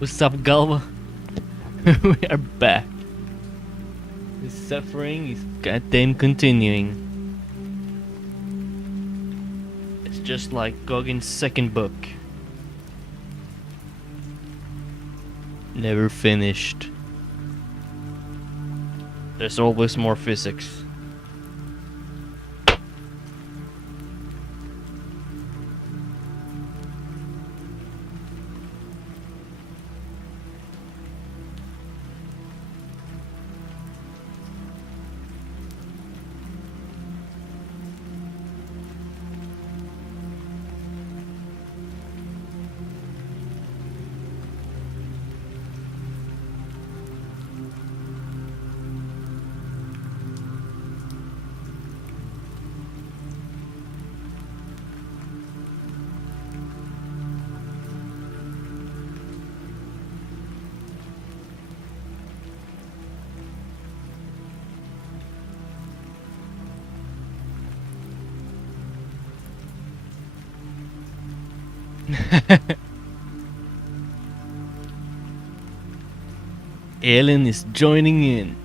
What's up, Galva? We are back. The suffering is goddamn continuing. It's just like 𝐒𝐭uģiņ's second book. Never finished. There's always more physics. Ellen is joining in.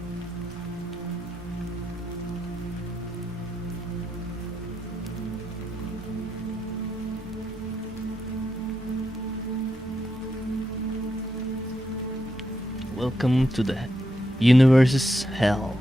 Welcome to the universe's hell.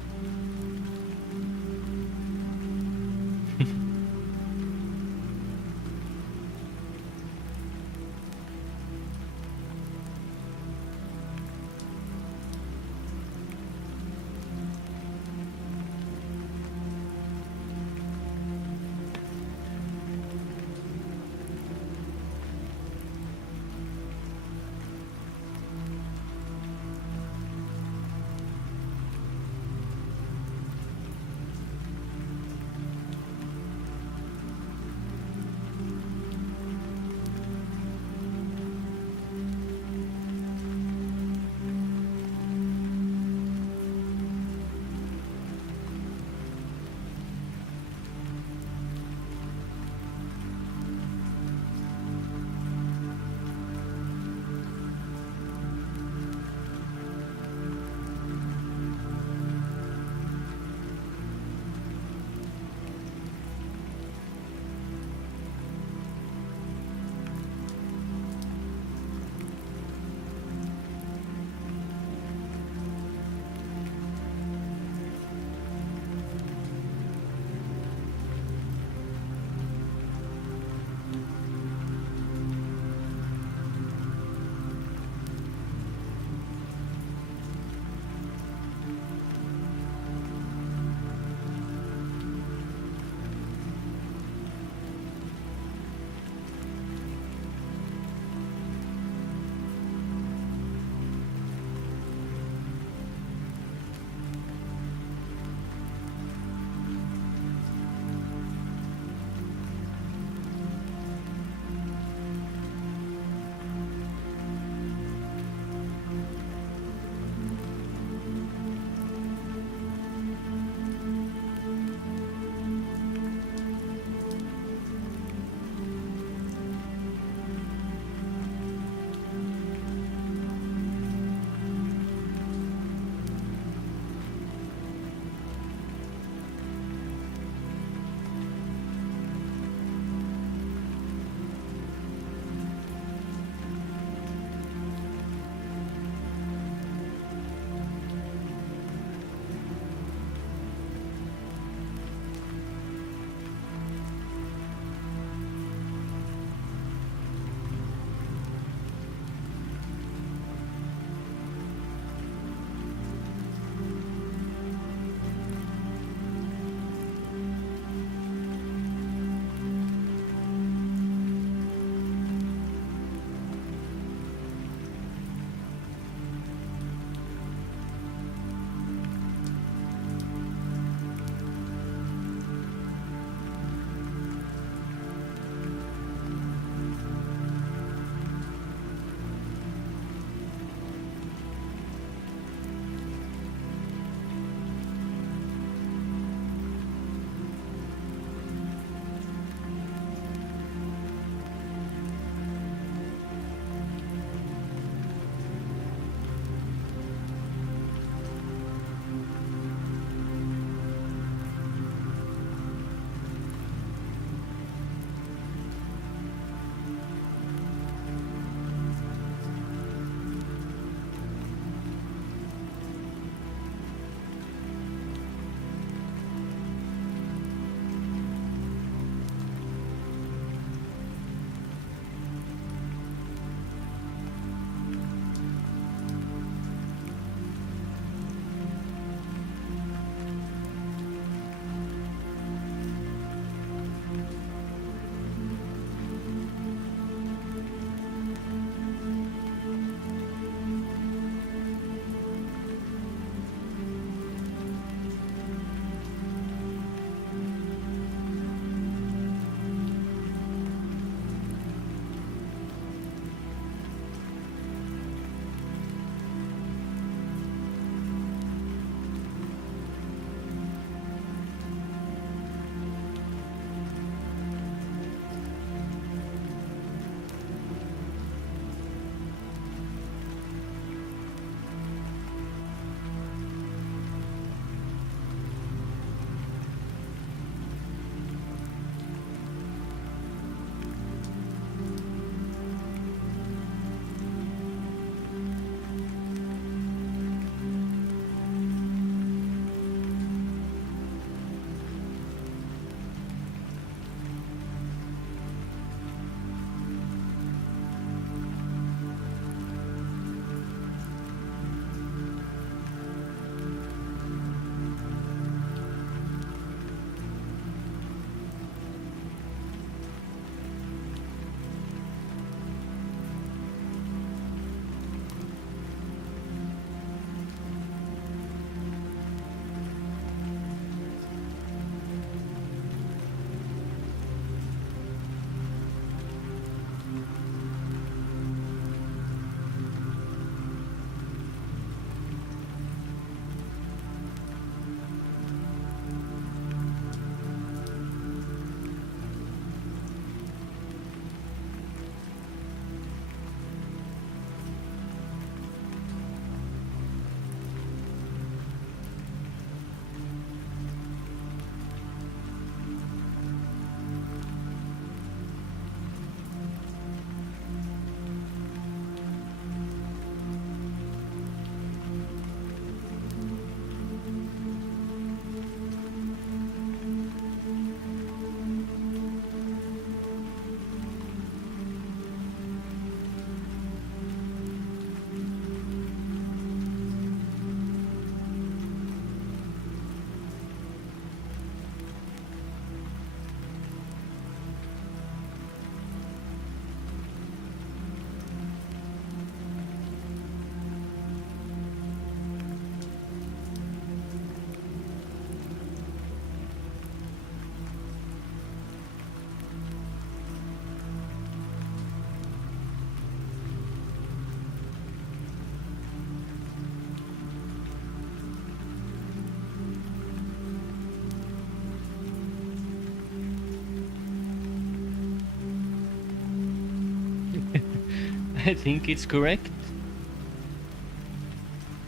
I think it's correct.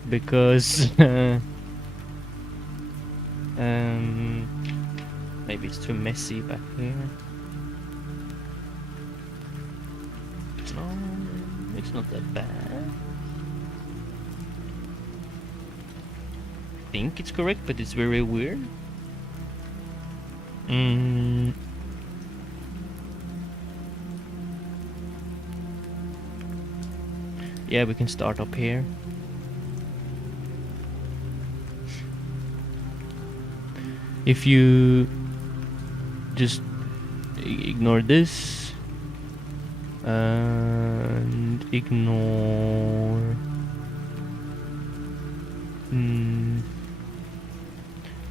Because maybe it's too messy back here. No, it's not that bad. I think it's correct, but it's very weird. Yeah, we can start up here. If you just ignore this and ignore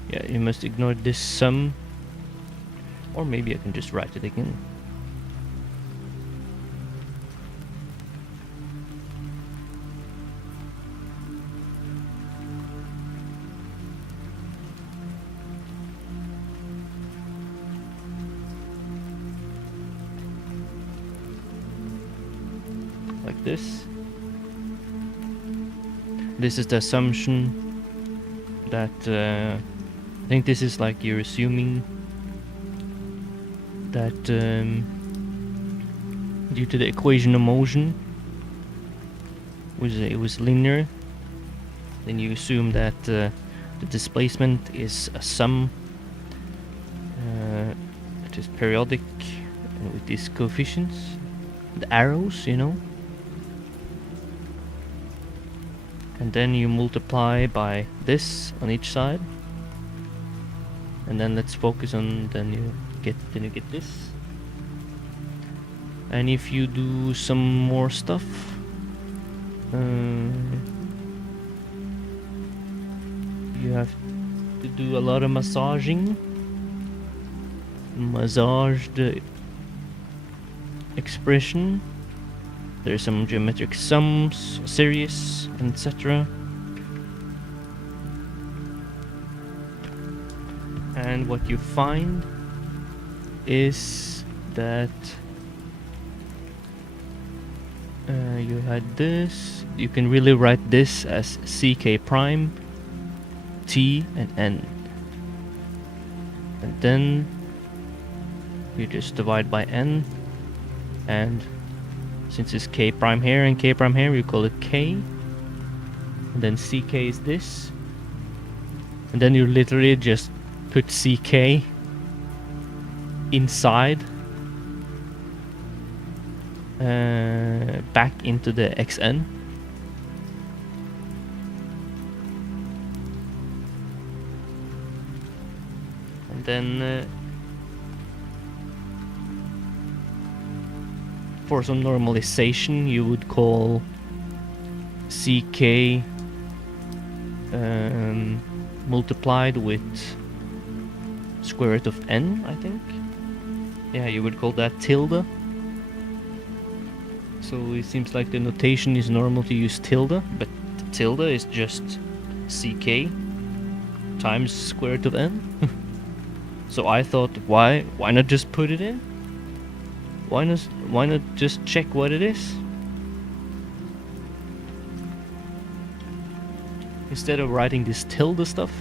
yeah, you must ignore this sum, or maybe I can just write it again. Like this. This is the assumption that I think this is like you're assuming that due to the equation of motion it was linear, then you assume that the displacement is a sum it is periodic with these coefficients, the arrows, you know. And then you multiply by this on each side, and then let's focus on then you get this. And if you do some more stuff, you have to do a lot of massage the expression. There's some geometric sums, series, etc. And what you find is that you had this. You can really write this as ck prime, t, and n. And then you just divide by n, and since it's k prime here and k prime here, you call it k. And then ck is this. And then you literally just put ck inside back into the xn. And then for some normalization, you would call ck multiplied with square root of n, I think. Yeah, you would call that tilde. So it seems like the notation is normal to use tilde, but tilde is just ck times square root of n. So I thought, why not just put it in? Why not just check what it is? Instead of writing this tilde stuff.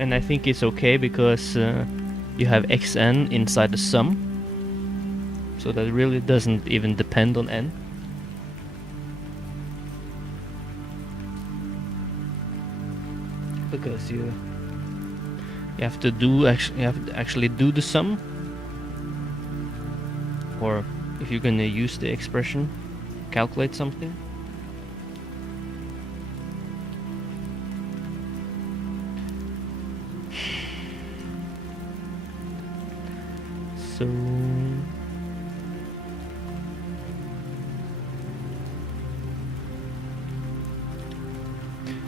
And I think it's okay because you have xn inside the sum, so that really doesn't even depend on n. Because you have to actually do the sum, or if you're gonna use the expression, calculate something. So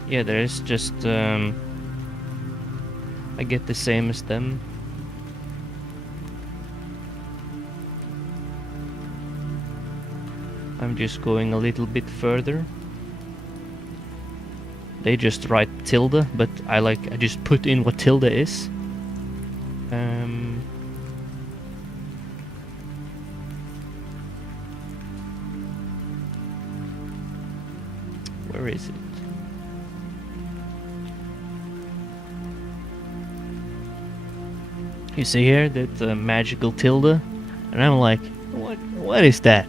yeah, there's just I get the same as them. I'm just going a little bit further. They just write tilde, but I just put in what tilde is. Where is it? You see here that magical tilde, and I'm like, what is that?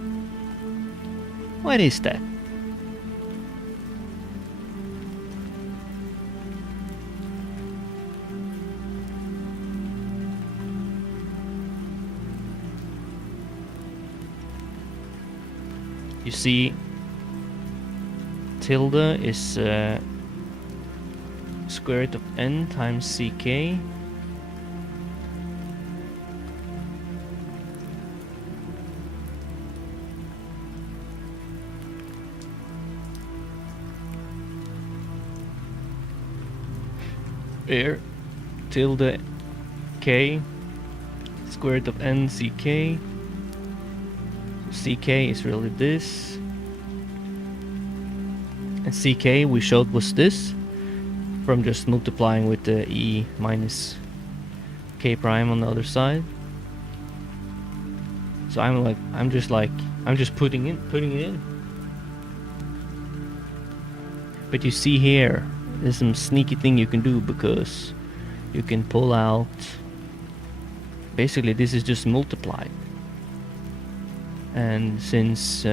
What is that? You see, tilde is square root of n times ck. Here, tilde k square root of n ck. ck is really this, and ck we showed was this from just multiplying with the e minus k prime on the other side. So I'm just putting it in. But you see here, there's some sneaky thing you can do, because you can pull out, basically this is just multiplied. And since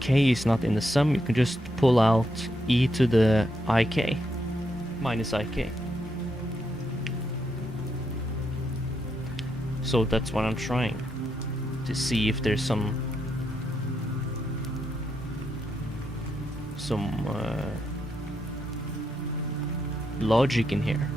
k is not in the sum, you can just pull out e to the ik minus ik. So that's what I'm trying to see, if there's some logic in here.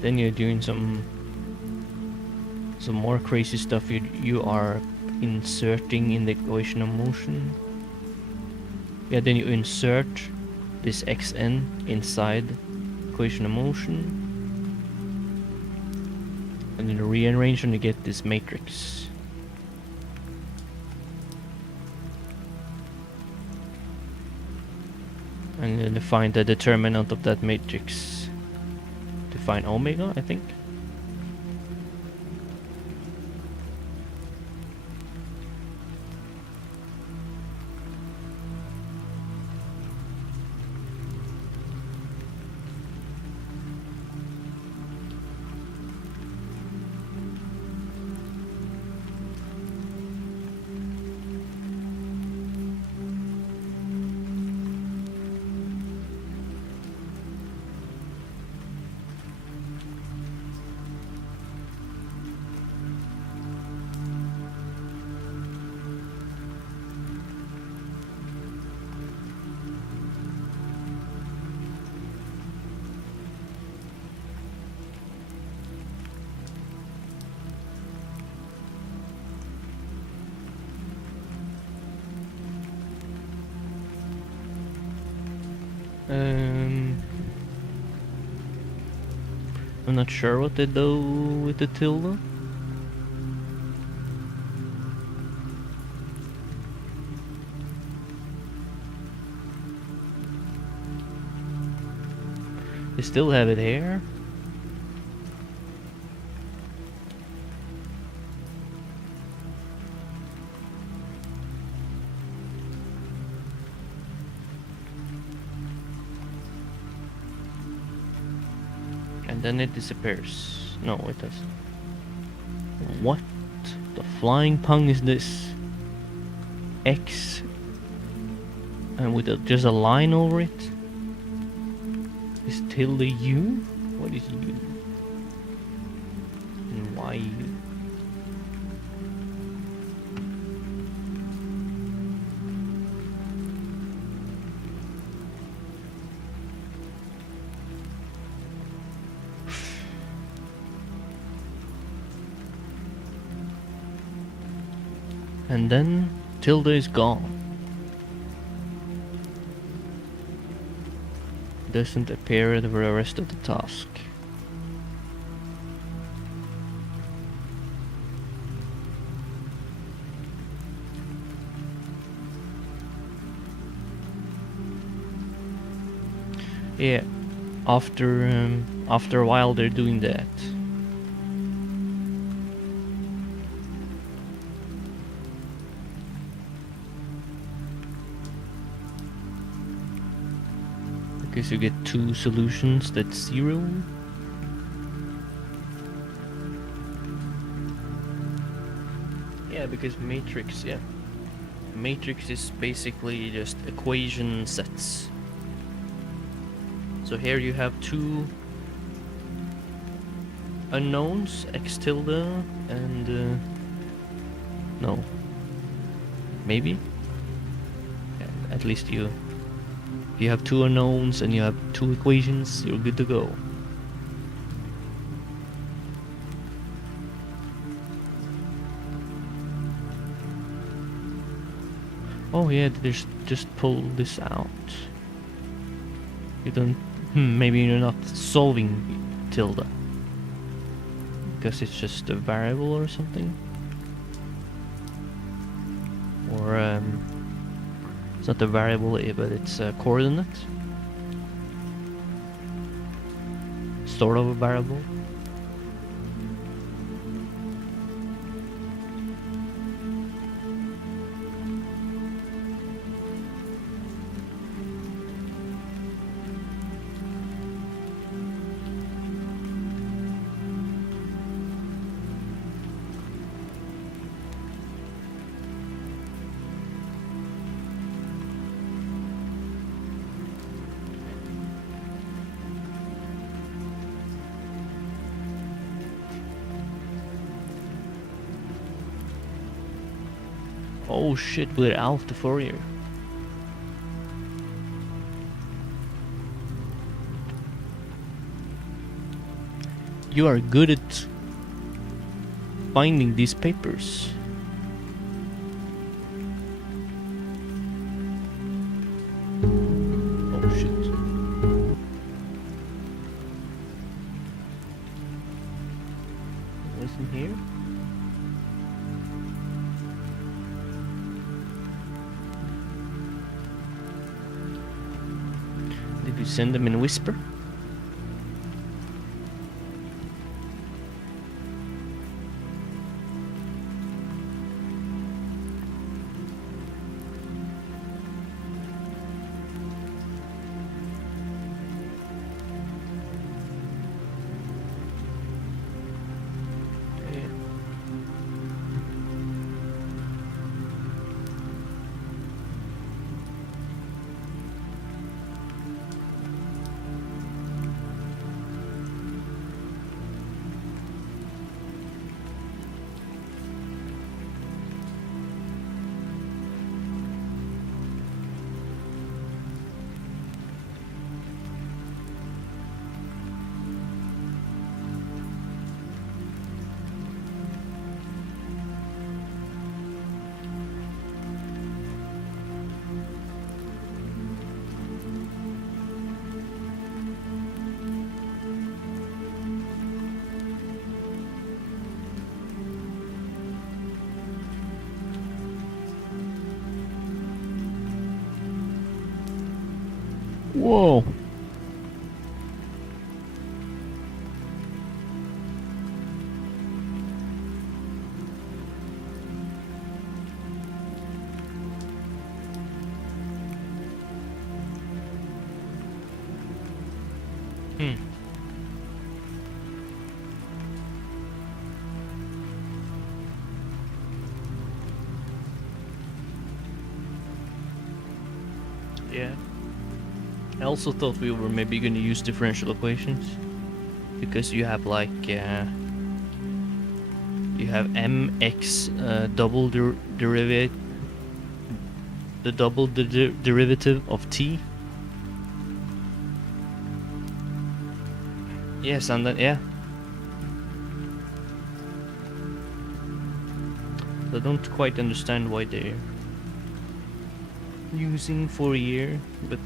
Then you're doing some more crazy stuff. You are inserting in the equation of motion. Yeah, then you insert this xn inside equation of motion, and then you rearrange and you get this matrix. And then you find the determinant of that matrix. Find omega, I think. I'm not sure what they do with the tilde. They still have it here. And then it disappears. No, it doesn't. What the flying pung is this? X and with just a line over it? Is tilde u? What is u? And why u? And then tilde is gone. Doesn't appear for the rest of the task. Yeah, after a while they're doing that. Because you get 2 solutions, that's 0. Yeah, because matrix, yeah. Matrix is basically just equation sets. So here you have 2 unknowns, x tilde and no. Maybe? Yeah, at least you have 2 unknowns and you have 2 equations, you're good to go. Oh yeah, just pull this out. You don't... maybe you're not solving tilde. Because it's just a variable or something. Or it's not a variable, but it's a coordinate. Sort of a variable. Oh shit, we're out the Fourier. You are good at finding these papers. Oh shit. Listen here. Did you send them in whisper? Whoa. Yeah. I also thought we were maybe going to use differential equations, because you have like you have mx double derivative, the double derivative of t. Yes, and then yeah. I don't quite understand why they're using Fourier, but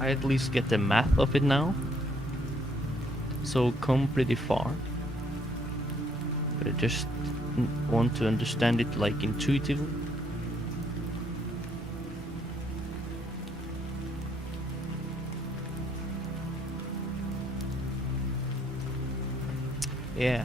I at least get the math of it now, so come pretty far. But I just want to understand it like intuitively. Yeah.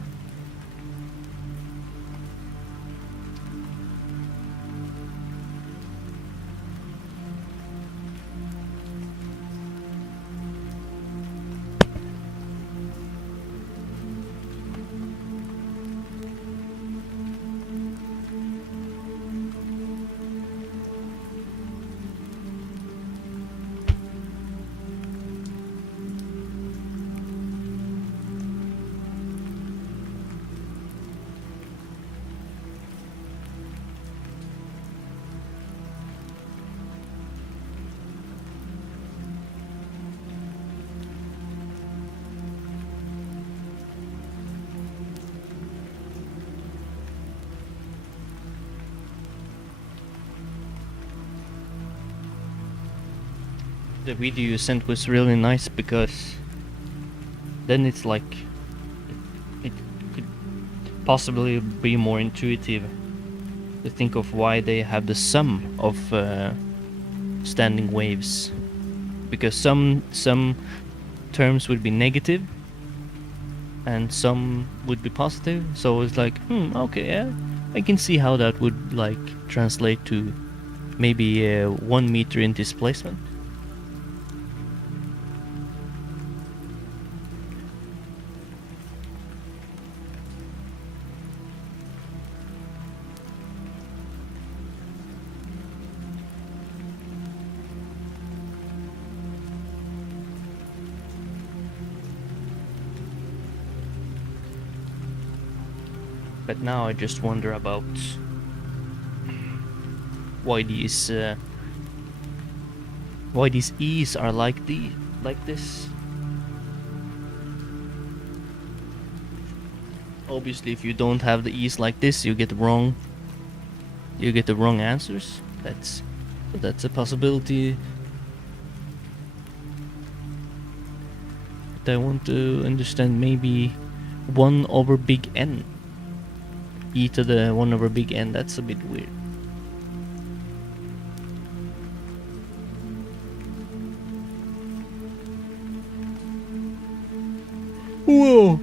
The video you sent was really nice, because then it's like it could possibly be more intuitive to think of why they have the sum of standing waves, because some terms would be negative and some would be positive. So it's like, okay, yeah, I can see how that would like translate to maybe 1 meter in displacement. But now I just wonder about why these E's are like this. Obviously, if you don't have the E's like this, you get the wrong answers. That's a possibility. But I want to understand maybe 1 over big N. E to the 1 over big N, that's a bit weird. Whoa!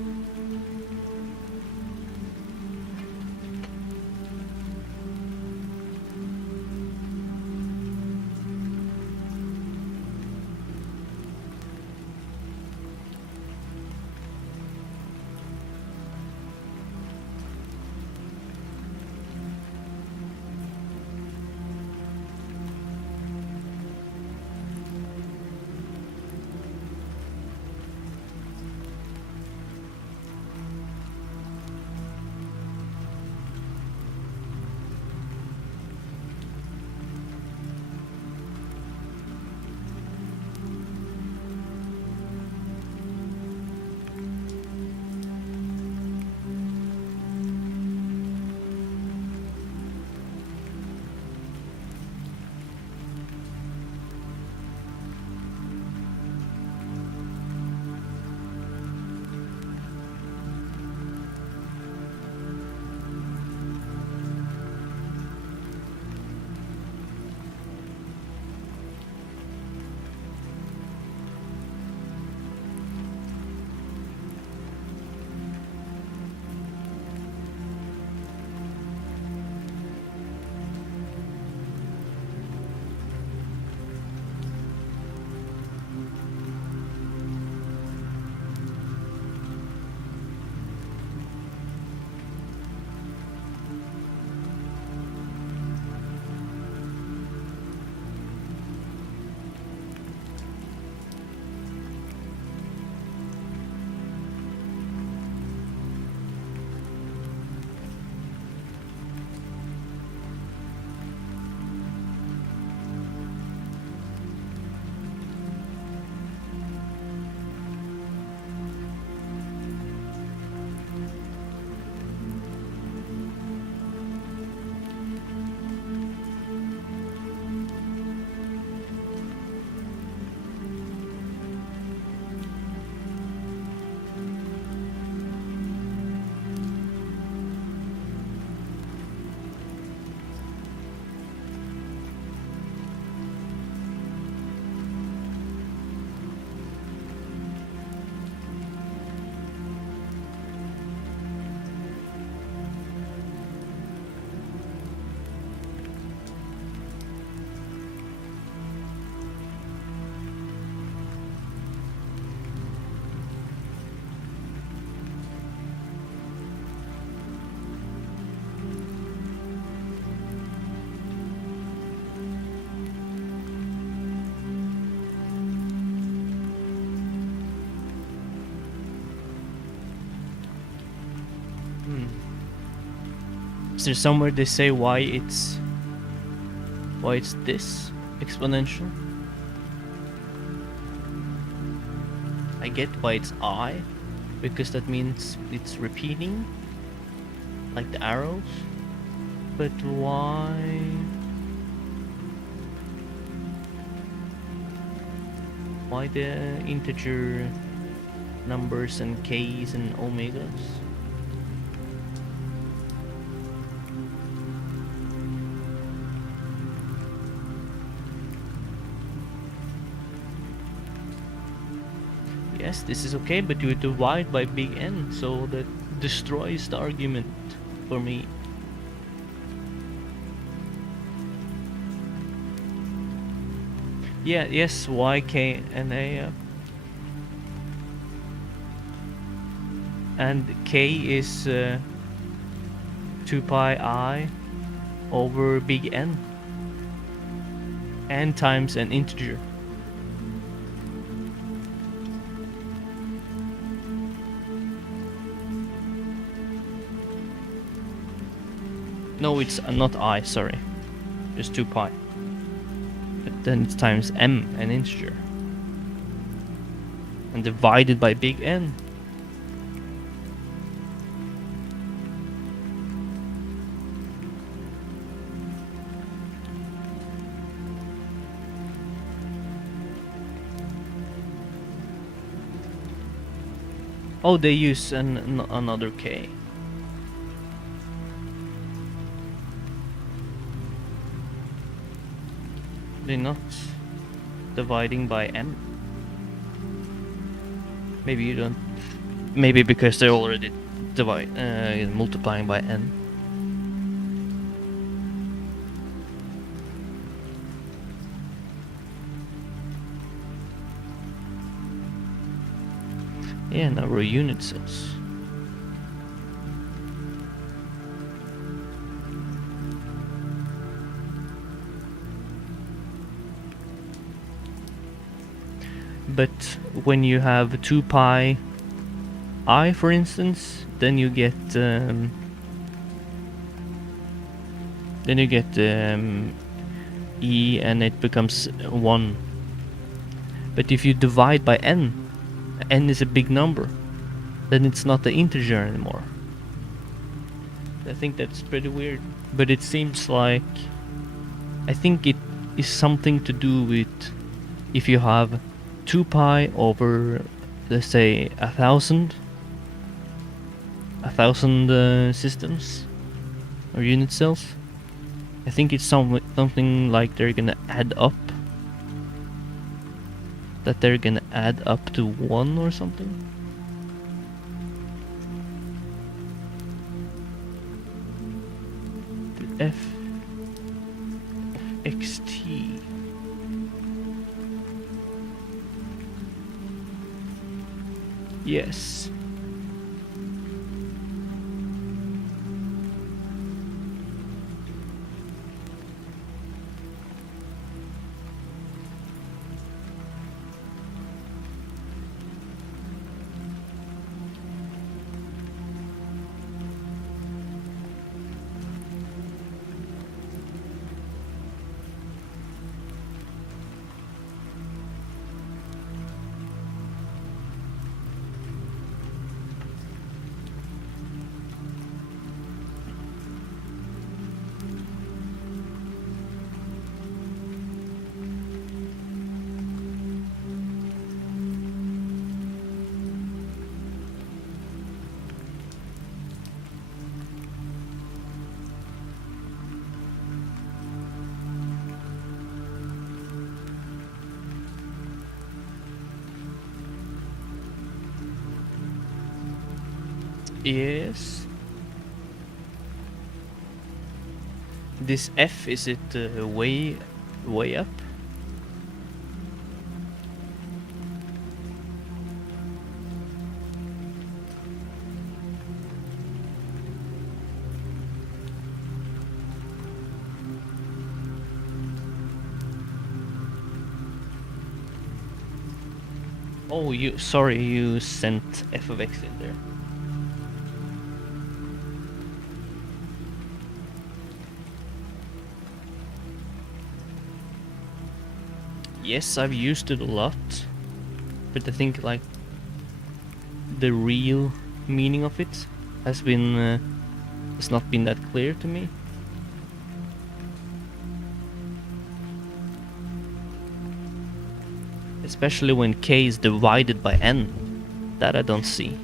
Is there somewhere they say why it's this exponential? I get why it's I, because that means it's repeating, like the arrows. But why? Why the integer numbers and k's and omegas? Yes, this is okay, but you divide by big N, so that destroys the argument for me. Yeah, yes, y, k, and a. And k is 2 pi I over big N. N times an integer. No, it's not I, sorry. Just 2 pi. But then it's times m, an integer. And divided by big N. Oh, they use another k. They're not dividing by n. Maybe you don't. Maybe because they're already multiplying by n. Yeah, now we're unit cells. But when you have 2 pi I, for instance, then you get e, and it becomes 1. But if you divide by n is a big number, then it's not the integer anymore. I think that's pretty weird. But it seems like, I think it is something to do with if you have 2 pi over, let's say, 1,000 systems or unit cells. I think it's something like they're gonna add up. That they're gonna add up to 1 or something. The f of xt. Yes. Yes. This f, is it way up? Oh, you sent f of x in there. Yes, I've used it a lot, but I think like the real meaning of it has not been that clear to me. Especially when k is divided by n. That I don't see.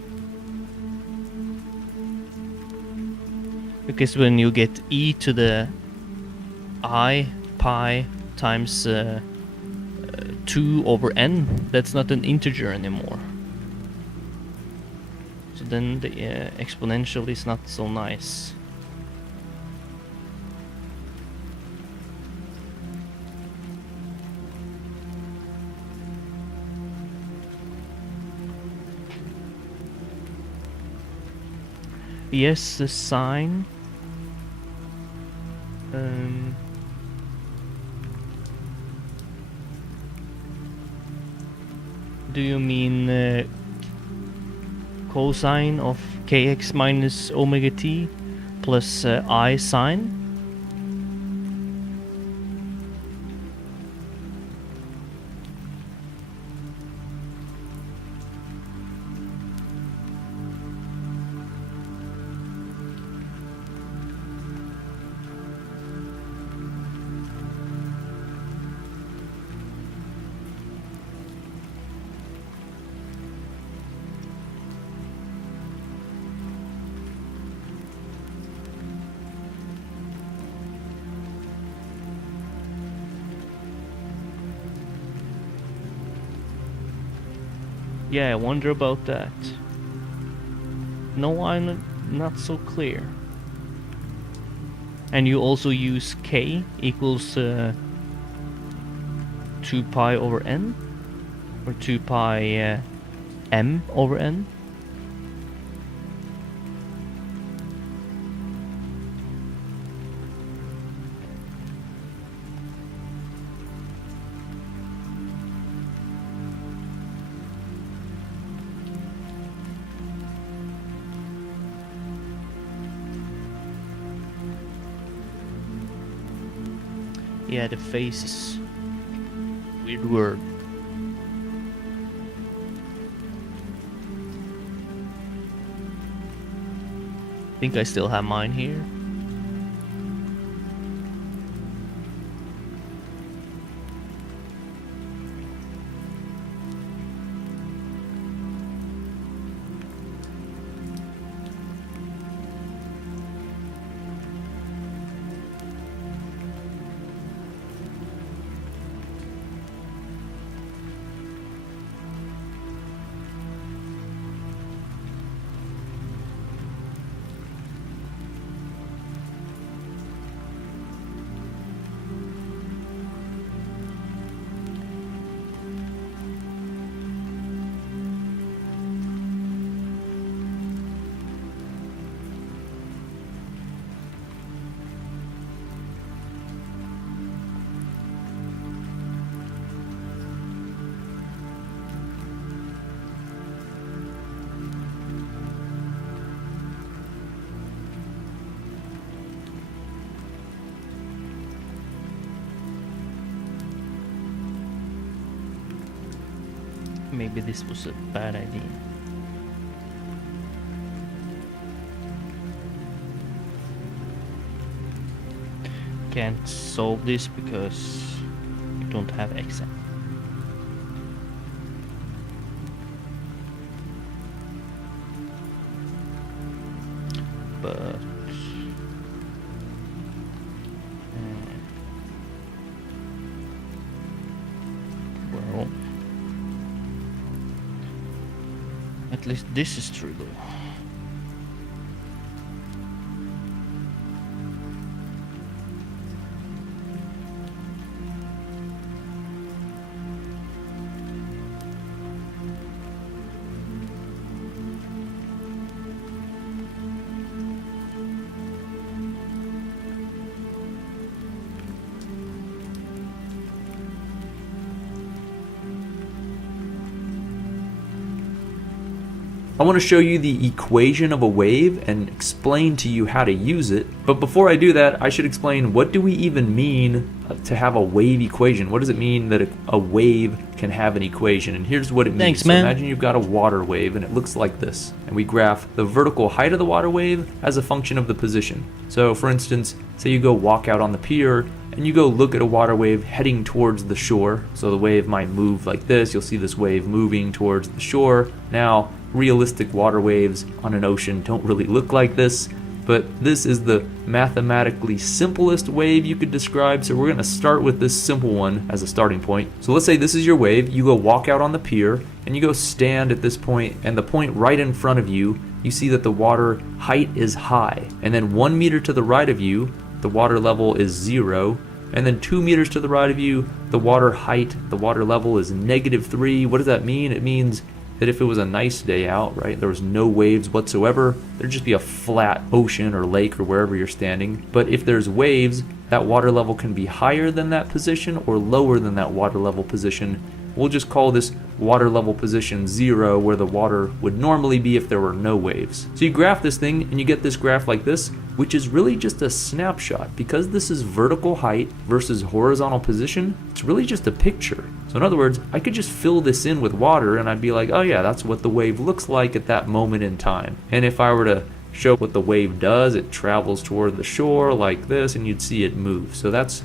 Because when you get e to the I pi times 2 over n, that's not an integer anymore. So then the exponential is not so nice. Yes, the sign. Do you mean cosine of kx minus omega t plus I sine? Yeah, I wonder about that. No, I'm not so clear. And you also use k equals 2 pi over n? Or 2 pi m over n? Yeah, the face is weird word. I think I still have mine here. Maybe this was a bad idea. Can't solve this because you don't have x. But well, at least this is true though. I want to show you the equation of a wave and explain to you how to use it. But before I do that, I should explain, what do we even mean to have a wave equation? What does it mean that a wave can have an equation? And here's what it means. Thanks, so man. imagine you've got a water wave and it looks like this. And we graph the vertical height of the water wave as a function of the position. So for instance, say you go walk out on the pier and you go look at a water wave heading towards the shore. So the wave might move like this. You'll see this wave moving towards the shore. Now, realistic water waves on an ocean don't really look like this, but this is the mathematically simplest wave you could describe. So we're going to start with this simple one as a starting point. So let's say this is your wave. You go walk out on the pier and you go stand at this point, and the point right in front of you, you see that the water height is high, and then 1 meter to the right of you, the water level is 0, and then 2 meters to the right of you, the water height, the water level is -3. What does that mean? It means that if it was a nice day out, right, there was no waves whatsoever, there'd just be a flat ocean or lake or wherever you're standing. But if there's waves, that water level can be higher than that position or lower than that water level position. We'll just call this water level position 0, where the water would normally be if there were no waves. So you graph this thing and you get this graph like this, which is really just a snapshot. Because this is vertical height versus horizontal position, it's really just a picture. So in other words, I could just fill this in with water and I'd be like, oh yeah, that's what the wave looks like at that moment in time. And if I were to show what the wave does, it travels toward the shore like this and you'd see it move. So that's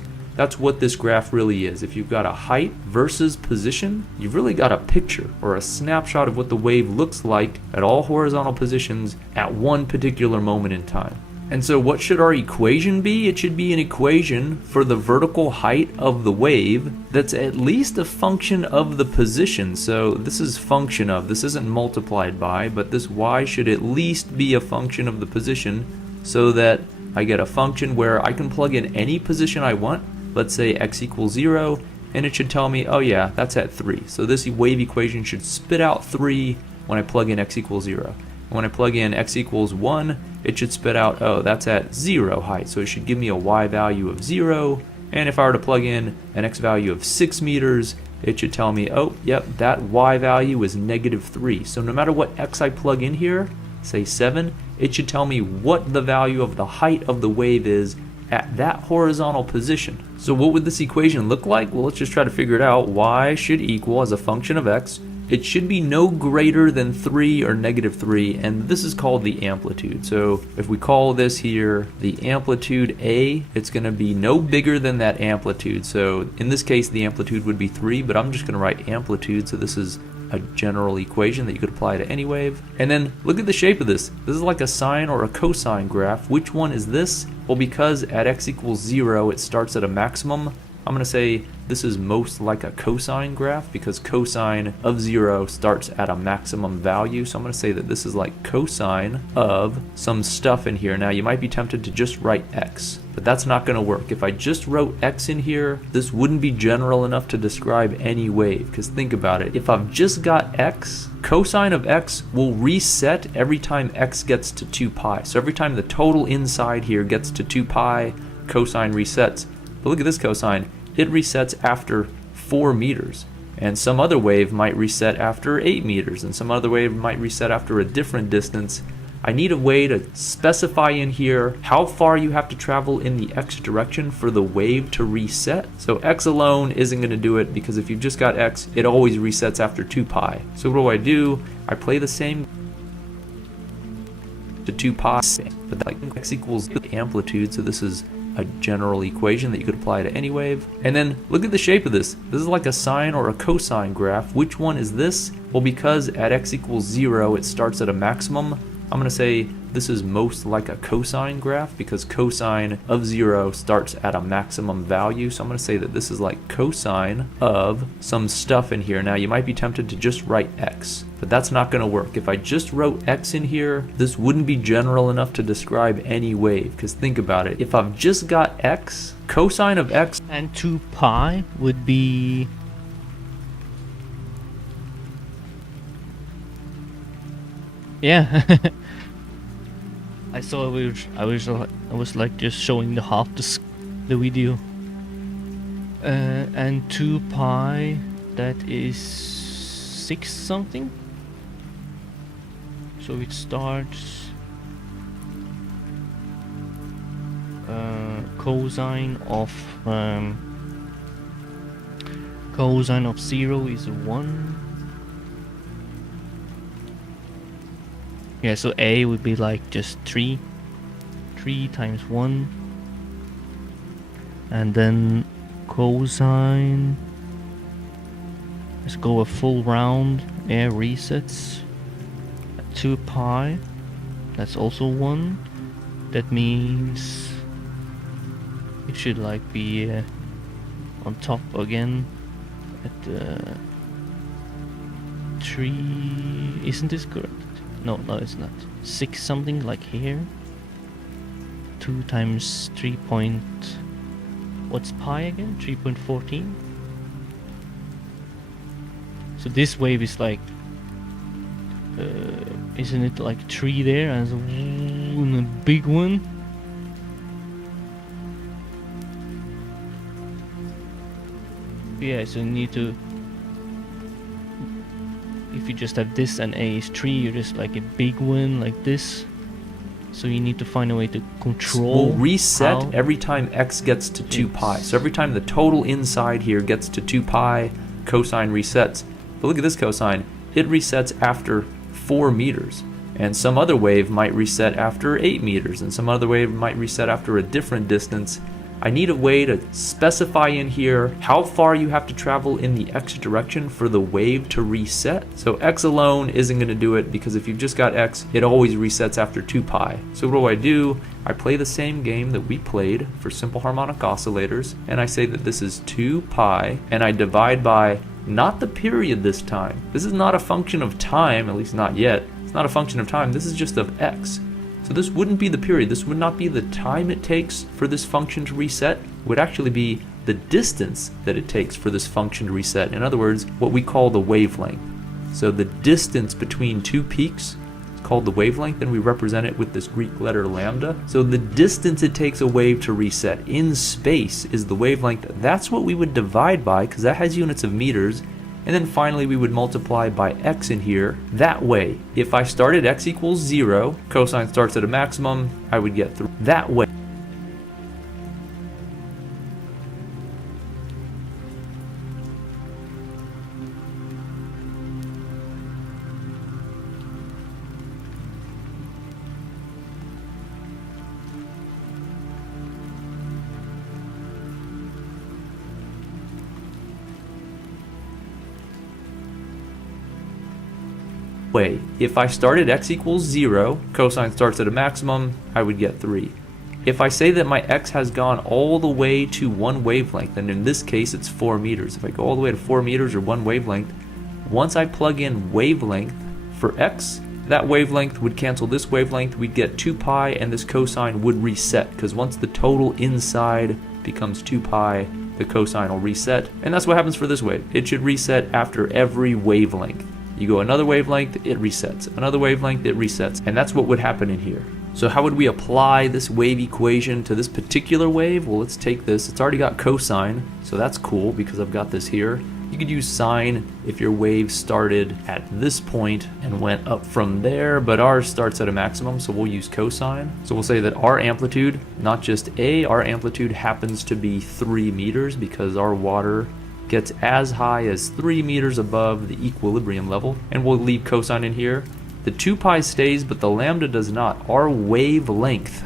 what this graph really is. If you've got a height versus position, you've really got a picture or a snapshot of what the wave looks like at all horizontal positions at one particular moment in time. And so what should our equation be? It should be an equation for the vertical height of the wave that's at least a function of the position. So this is function of, this isn't multiplied by, but this y should at least be a function of the position, so that I get a function where I can plug in any position I want. Let's say x equals 0, and it should tell me, oh yeah, that's at 3. So this wave equation should spit out 3 when I plug in x equals 0. And when I plug in x equals 1, it should spit out, oh, that's at 0 height. So it should give me a y value of 0. And if I were to plug in an x value of 6 meters, it should tell me, oh, yep, that y value is -3. So no matter what x I plug in here, say 7, it should tell me what the value of the height of the wave is at that horizontal position. So what would this equation look like? Well, let's just try to figure it out. Y should equal, as a function of x, it should be no greater than 3 or -3, and this is called the amplitude. So if we call this here the amplitude A, it's going to be no bigger than that amplitude. So in this case, the amplitude would be 3, but I'm just going to write amplitude, so this is a general equation that you could apply to any wave. And then look at the shape of this. This is like a sine or a cosine graph. Which one is this? Well, because at x equals 0, it starts at a maximum, I'm going to say this is most like a cosine graph, because cosine of 0 starts at a maximum value. So I'm going to say that this is like cosine of some stuff in here. Now you might be tempted to just write x, but that's not going to work. If I just wrote x in here, this wouldn't be general enough to describe any wave, because think about it. If I've just got x, cosine of x will reset every time x gets to 2 pi. So every time the total inside here gets to 2 pi, cosine resets. But look at this cosine. It resets after 4 meters. And some other wave might reset after 8 meters. And some other wave might reset after a different distance. I need a way to specify in here how far you have to travel in the x direction for the wave to reset. So x alone isn't going to do it, because if you've just got x, it always resets after 2 pi. So what do? I play the same to 2 pi, but like x equals the amplitude, so this is a general equation that you could apply to any wave. And then look at the shape of this. This is like a sine or a cosine graph. Which one is this? Well, because at x equals 0, it starts at a maximum, I'm going to say this is most like a cosine graph, because cosine of 0 starts at a maximum value. So I'm going to say that this is like cosine of some stuff in here. Now you might be tempted to just write x, but that's not going to work. If I just wrote x in here, this wouldn't be general enough to describe any wave, because think about it. If I've just got x, cosine of x And 2 pi would be... Yeah. I saw I was like just showing the half the video. And 2 pi, that is 6 something. So it starts cosine of 0 is 1. Yeah, so A would be like just 3 times 1, and then cosine, let's go a full round, yeah, resets at 2 pi, that's also 1. That means it should like be on top again at 3, isn't this correct? No, it's not. 6 something like here. 2 times 3 point... what's pi again? 3.14? So this wave is like... isn't it like 3 there and a big one? Yeah, so you need to... if you just have this and A is 3, you're just like a big one like this. So you need to find a way to control. We'll reset every time x gets to 2 pi. So every time the total inside here gets to 2 pi, cosine resets. But look at this cosine. It resets after 4 meters. And some other wave might reset after 8 meters. And some other wave might reset after a different distance. I need a way to specify in here how far you have to travel in the x direction for the wave to reset. So x alone isn't going to do it, because if you've just got x, it always resets after 2 pi. So what do? I play the same game that we played for simple harmonic oscillators, and I say that this is 2 pi, and I divide by not the period this time. This is not a function of time, at least not yet. It's not a function of time, this is just of x. So this wouldn't be the period, this would not be the time it takes for this function to reset, it would actually be the distance that it takes for this function to reset. In other words, what we call the wavelength. So the distance between 2 peaks is called the wavelength, and we represent it with this Greek letter lambda. So the distance it takes a wave to reset in space is the wavelength. That's what we would divide by, because that has units of meters. And then finally we would multiply by x in here. That way, if I started x equals 0, cosine starts at a maximum, I would get 3. That way. If I started x equals 0, cosine starts at a maximum, I would get 3. If I say that my x has gone all the way to 1 wavelength, and in this case it's 4 meters, if I go all the way to 4 meters or 1 wavelength, once I plug in wavelength for x, that wavelength would cancel this wavelength, we'd get 2 pi, and this cosine would reset, because once the total inside becomes 2 pi, the cosine will reset, and that's what happens for this wave. It should reset after every wavelength. You go another wavelength, it resets. Another wavelength, it resets. And that's what would happen in here. So how would we apply this wave equation to this particular wave? Well, let's take this. It's already got cosine, so that's cool because I've got this here. You could use sine if your wave started at this point and went up from there, but ours starts at a maximum, so we'll use cosine. So we'll say that our amplitude, not just A, our amplitude happens to be 3 meters because our water gets as high as 3 meters above the equilibrium level, and we'll leave cosine in here. The 2 pi stays, but the lambda does not. Our wavelength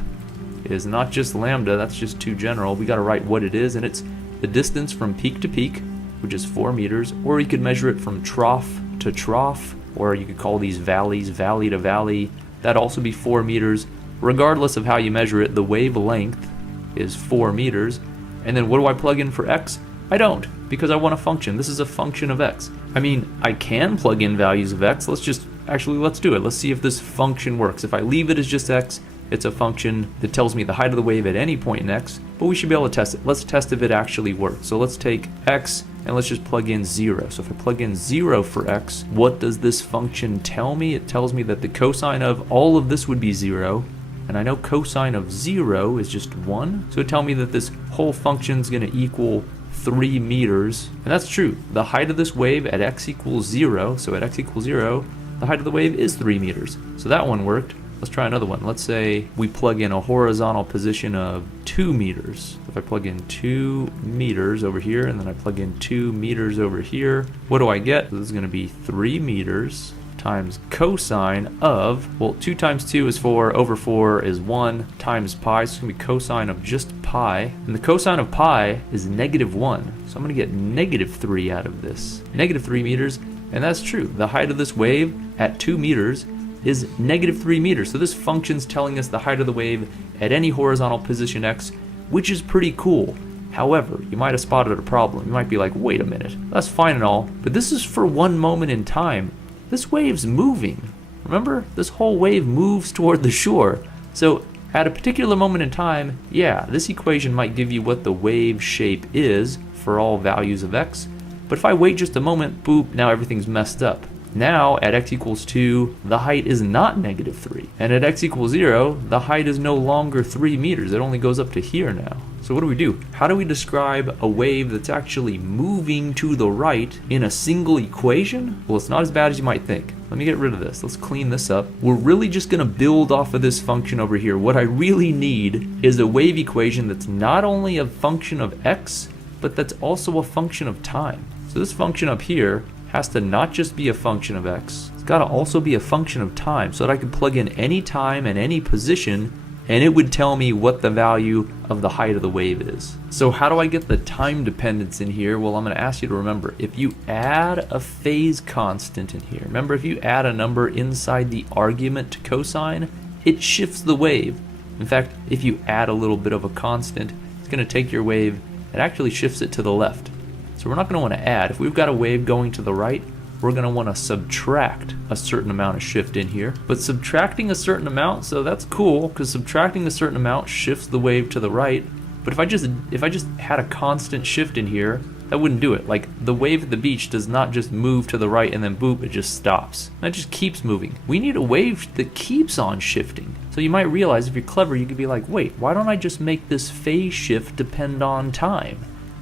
is not just lambda, that's just too general. We got to write what it is, and it's the distance from peak to peak, which is 4 meters, or you could measure it from trough to trough, or you could call these valleys valley to valley. That'd also be 4 meters. Regardless of how you measure it, the wavelength is 4 meters. And then what do I plug in for x? I don't, because I want a function. This is a function of x. I mean, I can plug in values of x. Let's do it. Let's see if this function works. If I leave it as just x, it's a function that tells me the height of the wave at any point in x, but we should be able to test it. Let's test if it actually works. So let's take x and let's just plug in 0. So if I plug in 0 for x, what does this function tell me? It tells me that the cosine of all of this would be 0, and I know cosine of 0 is just 1, so it tells me that this whole function is going to equal 3 meters, and that's true. The height of this wave at x equals 0, so at x equals 0, the height of the wave is 3 meters. So that one worked. Let's try another one. Let's say we plug in a horizontal position of 2 meters. If I plug in 2 meters over here, and then I plug in 2 meters over here, what do I get? This is going to be 3 meters times cosine of, well, 2 times 2 is 4, over 4 is 1, times pi, so it's going to be cosine of just pi. And the cosine of pi is -1, so I'm going to get -3 out of this. -3 meters, and that's true. The height of this wave at 2 meters is -3 meters. So this function's telling us the height of the wave at any horizontal position x, which is pretty cool. However, you might have spotted a problem. You might be like, wait a minute, that's fine and all, but this is for one moment in time. This wave's moving. Remember, this whole wave moves toward the shore. So at a particular moment in time, yeah, this equation might give you what the wave shape is for all values of x. But if I wait just a moment, boop, now everything's messed up. Now at x equals 2, the height is not -3. And at x equals 0, the height is no longer 3 meters. It only goes up to here now. So what do? How do we describe a wave that's actually moving to the right in a single equation? Well, it's not as bad as you might think. Let me get rid of this. Let's clean this up. We're really just going to build off of this function over here. What I really need is a wave equation that's not only a function of x, but that's also a function of time. So this function up here has to not just be a function of x, it's got to also be a function of time, so that I can plug in any time and any position and it would tell me what the value of the height of the wave is. So how do I get the time dependence in here? Well, I'm going to ask you to remember, if you add a phase constant in here, remember if you add a number inside the argument to cosine, it shifts the wave. In fact, if you add a little bit of a constant, it's going to take your wave and actually shifts it to the left. So we're not going to want to add. If we've got a wave going to the right, we're going to want to subtract a certain amount of shift in here. But subtracting a certain amount, so that's cool, because subtracting a certain amount shifts the wave to the right. But if I just had a constant shift in here, that wouldn't do it. Like, the wave at the beach does not just move to the right and then boop, it just stops. It just keeps moving. We need a wave that keeps on shifting. So you might realize, if you're clever, you could be like, wait, why don't I just make this phase shift depend on time?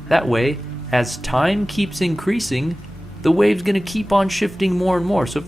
That way, as time keeps increasing, the wave's going to keep on shifting more and more. So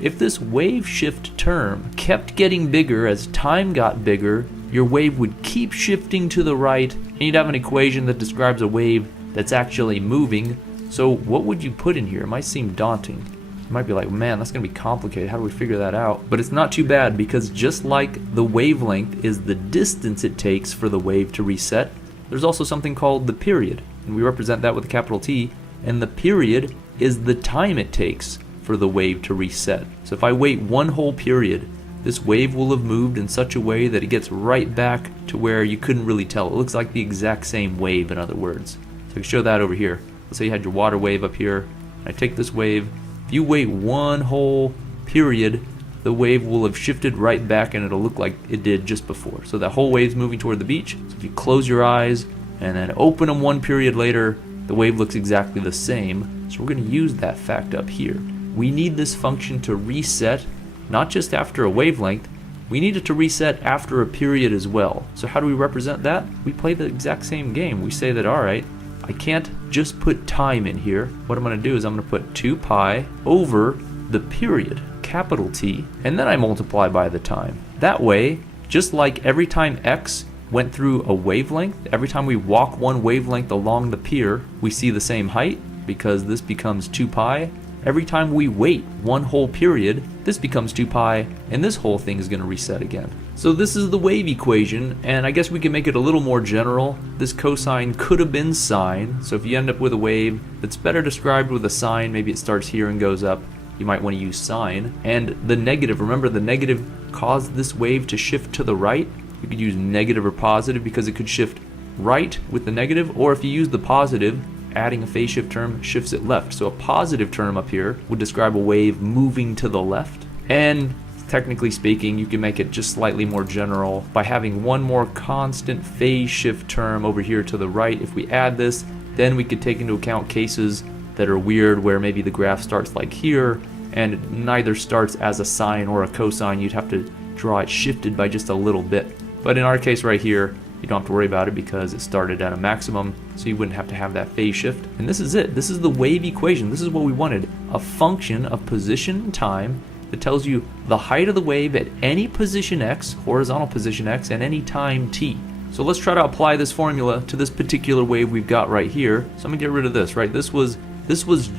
if this wave shift term kept getting bigger as time got bigger, your wave would keep shifting to the right, and you'd have an equation that describes a wave that's actually moving. So what would you put in here? It might seem daunting. You might be like, man, that's going to be complicated. How do we figure that out? But it's not too bad, because just like the wavelength is the distance it takes for the wave to reset, there's also something called the period, and we represent that with a capital T, and the period is the time it takes for the wave to reset. So if I wait one whole period, this wave will have moved in such a way that it gets right back to where you couldn't really tell. It looks like the exact same wave, in other words. So I can show that over here. Let's say you had your water wave up here. I take this wave. If you wait one whole period, the wave will have shifted right back and it'll look like it did just before. So that whole wave's moving toward the beach. So if you close your eyes and then open them one period later, the wave looks exactly the same. So we're going to use that fact up here. We need this function to reset, not just after a wavelength, we need it to reset after a period as well. So how do we represent that? We play the exact same game. We say that, alright, I can't just put time in here. What I'm going to do is I'm going to put 2 pi over the period, capital T, and then I multiply by the time. That way, just like every time x went through a wavelength, every time we walk one wavelength along the pier, we see the same height, because this becomes 2 pi. Every time we wait one whole period, this becomes 2 pi, and this whole thing is going to reset again. So this is the wave equation, and I guess we can make it a little more general. This cosine could have been sine, so if you end up with a wave that's better described with a sine, maybe it starts here and goes up, you might want to use sine. And the negative, remember the negative caused this wave to shift to the right. You could use negative or positive because it could shift right with the negative, or if you use the positive, adding a phase shift term shifts it left. So a positive term up here would describe a wave moving to the left. And technically speaking, you can make it just slightly more general by having one more constant phase shift term over here to the right. If we add this, then we could take into account cases that are weird where maybe the graph starts like here and neither starts as a sine or a cosine. You'd have to draw it shifted by just a little bit. But in our case right here, you don't have to worry about it because it started at a maximum, so you wouldn't have to have that phase shift. And this is it. This is the wave equation. This is what we wanted. A function of position and time that tells you the height of the wave at any position x, horizontal position x, and any time t. So let's try to apply this formula to this particular wave we've got right here. So I'm gonna get rid of this, right? This was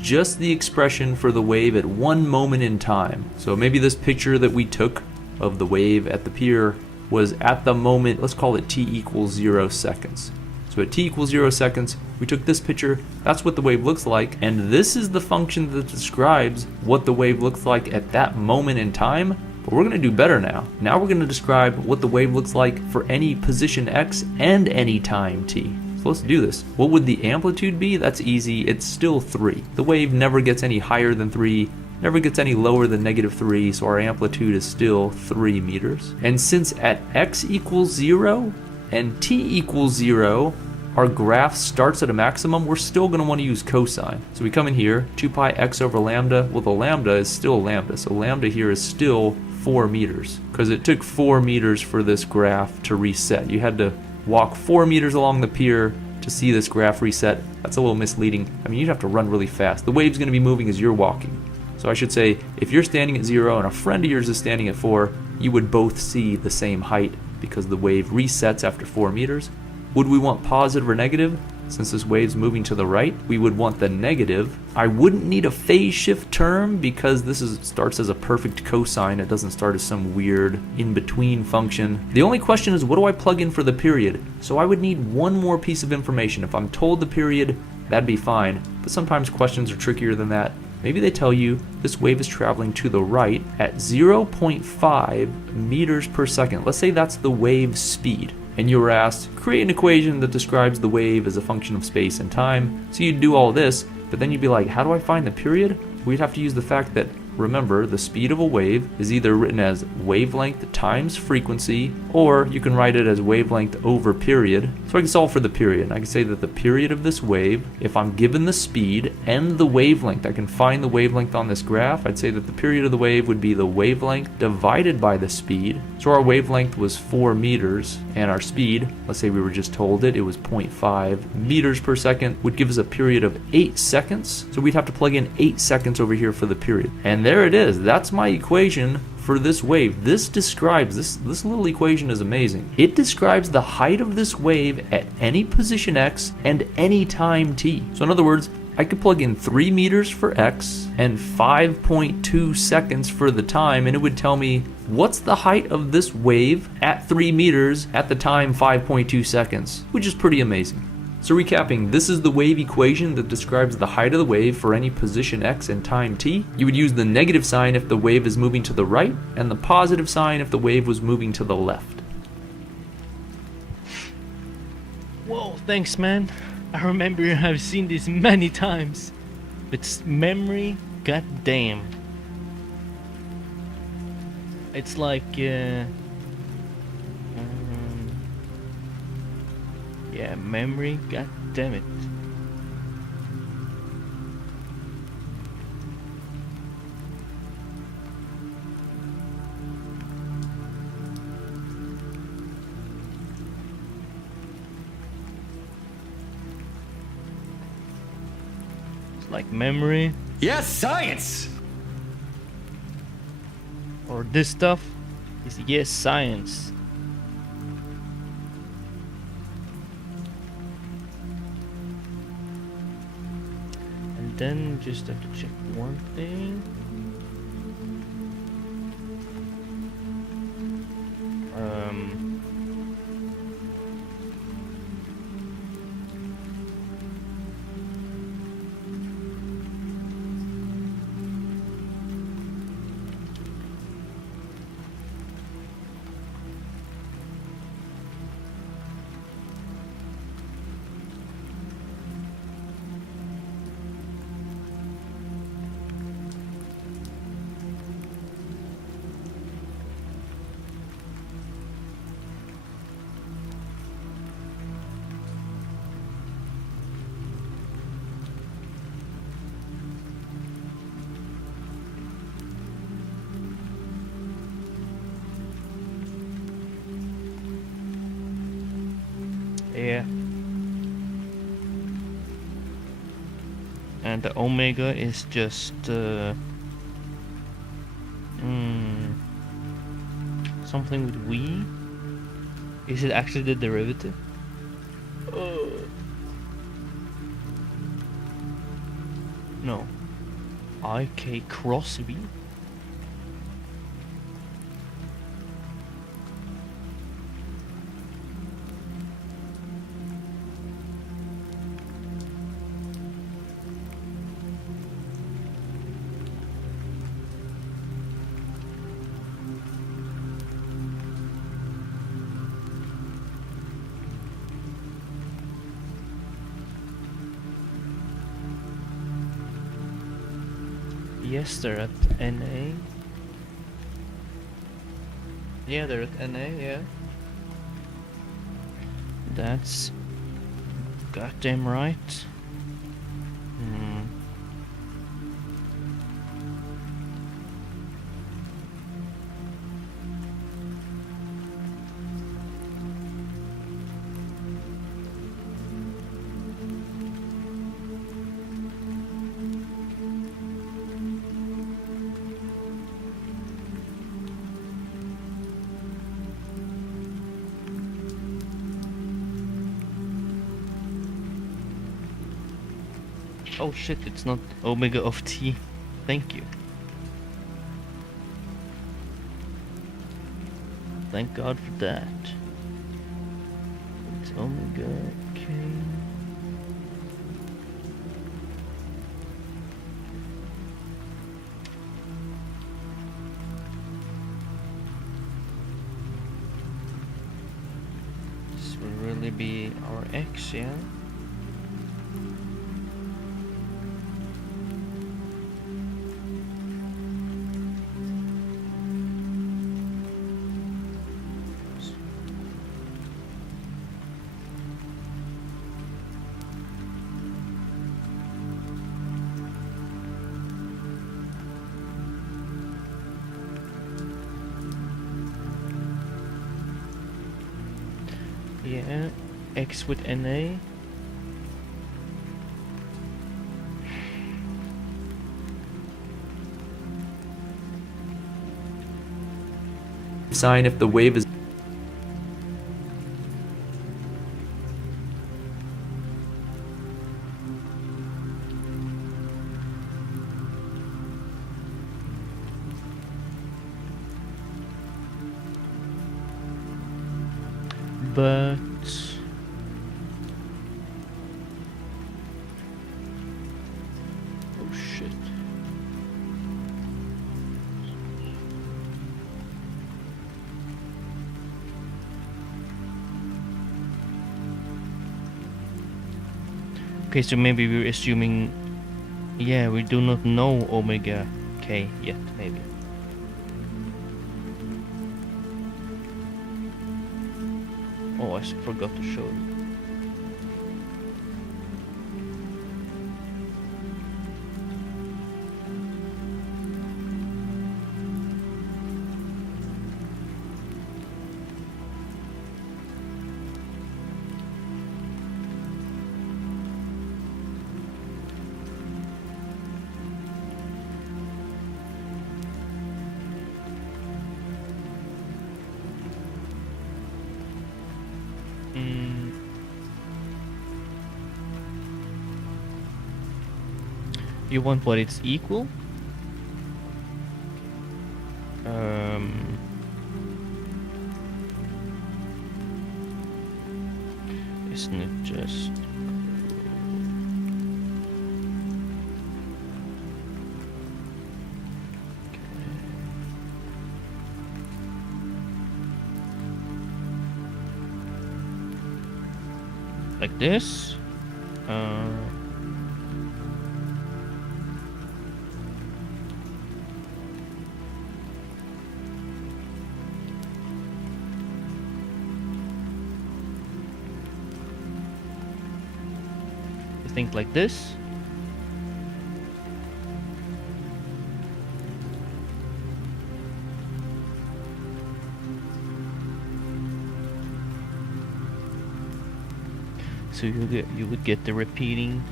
just the expression for the wave at one moment in time. So maybe this picture that we took of the wave at the pier was at the moment, let's call it t equals 0 seconds. So at t equals 0 seconds, we took this picture, that's what the wave looks like, and this is the function that describes what the wave looks like at that moment in time. But we're going to do better now. Now we're going to describe what the wave looks like for any position x and any time t. So let's do this. What would the amplitude be? That's easy, it's still 3. The wave never gets any higher than 3, never gets any lower than -3, so our amplitude is still 3 meters. And since at x equals 0 and t equals 0, our graph starts at a maximum, we're still going to want to use cosine. So we come in here, 2 pi x over lambda. Well, the lambda is still lambda, so lambda here is still 4 meters, because it took 4 meters for this graph to reset. You had to walk 4 meters along the pier to see this graph reset. That's a little misleading. I mean, you'd have to run really fast. The wave's going to be moving as you're walking. So I should say, if you're standing at 0 and a friend of yours is standing at 4, you would both see the same height because the wave resets after 4 meters. Would we want positive or negative? Since this wave's moving to the right, we would want the negative. I wouldn't need a phase shift term because this starts as a perfect cosine. It doesn't start as some weird in-between function. The only question is, what do I plug in for the period? So I would need one more piece of information. If I'm told the period, that'd be fine. But sometimes questions are trickier than that. Maybe they tell you this wave is traveling to the right at 0.5 meters per second. Let's say that's the wave's speed. And you were asked, create an equation that describes the wave as a function of space and time. So you'd do all this, but then you'd be like, how do I find the period? We'd have to use the fact that, remember, the speed of a wave is either written as wavelength times frequency, or you can write it as wavelength over period. So I can solve for the period. I can say that the period of this wave, if I'm given the speed and the wavelength, I can find the wavelength on this graph. I'd say that the period of the wave would be the wavelength divided by the speed. So our wavelength was 4 meters, and our speed, let's say we were just told it was 0.5 meters per second, would give us a period of 8 seconds. So we'd have to plug in 8 seconds over here for the period. And there it is. That's my equation for this wave. This describes, this little equation is amazing. It describes the height of this wave at any position x and any time t. So in other words, I could plug in 3 meters for x and 5.2 seconds for the time, and it would tell me what's the height of this wave at 3 meters at the time 5.2 seconds, which is pretty amazing. So recapping, this is the wave equation that describes the height of the wave for any position x and time t. You would use the negative sign if the wave is moving to the right, and the positive sign if the wave was moving to the left. Whoa, thanks, man. I remember I've seen this many times. It's memory, goddamn. It's like, yeah, memory, god damn it. It's like memory. Yes, science! Or this stuff is yes, science. Then just have to check one thing. Yeah. And the omega is just something with we. Is it actually the derivative? No. IK cross V? Yes, they're at NA. Yeah, they're at NA, yeah. That's goddamn right. Oh shit, it's not omega of t. Thank you. Thank God for that. It's omega k. This will really be our x, yeah? Yeah, x with NA. Sign if the wave is But oh shit. Okay, so maybe we're assuming, yeah, we do not know omega k yet, maybe. Oh, I forgot to show you. You want what it's equal? Isn't it just like this? Think like this. So you would get the repeating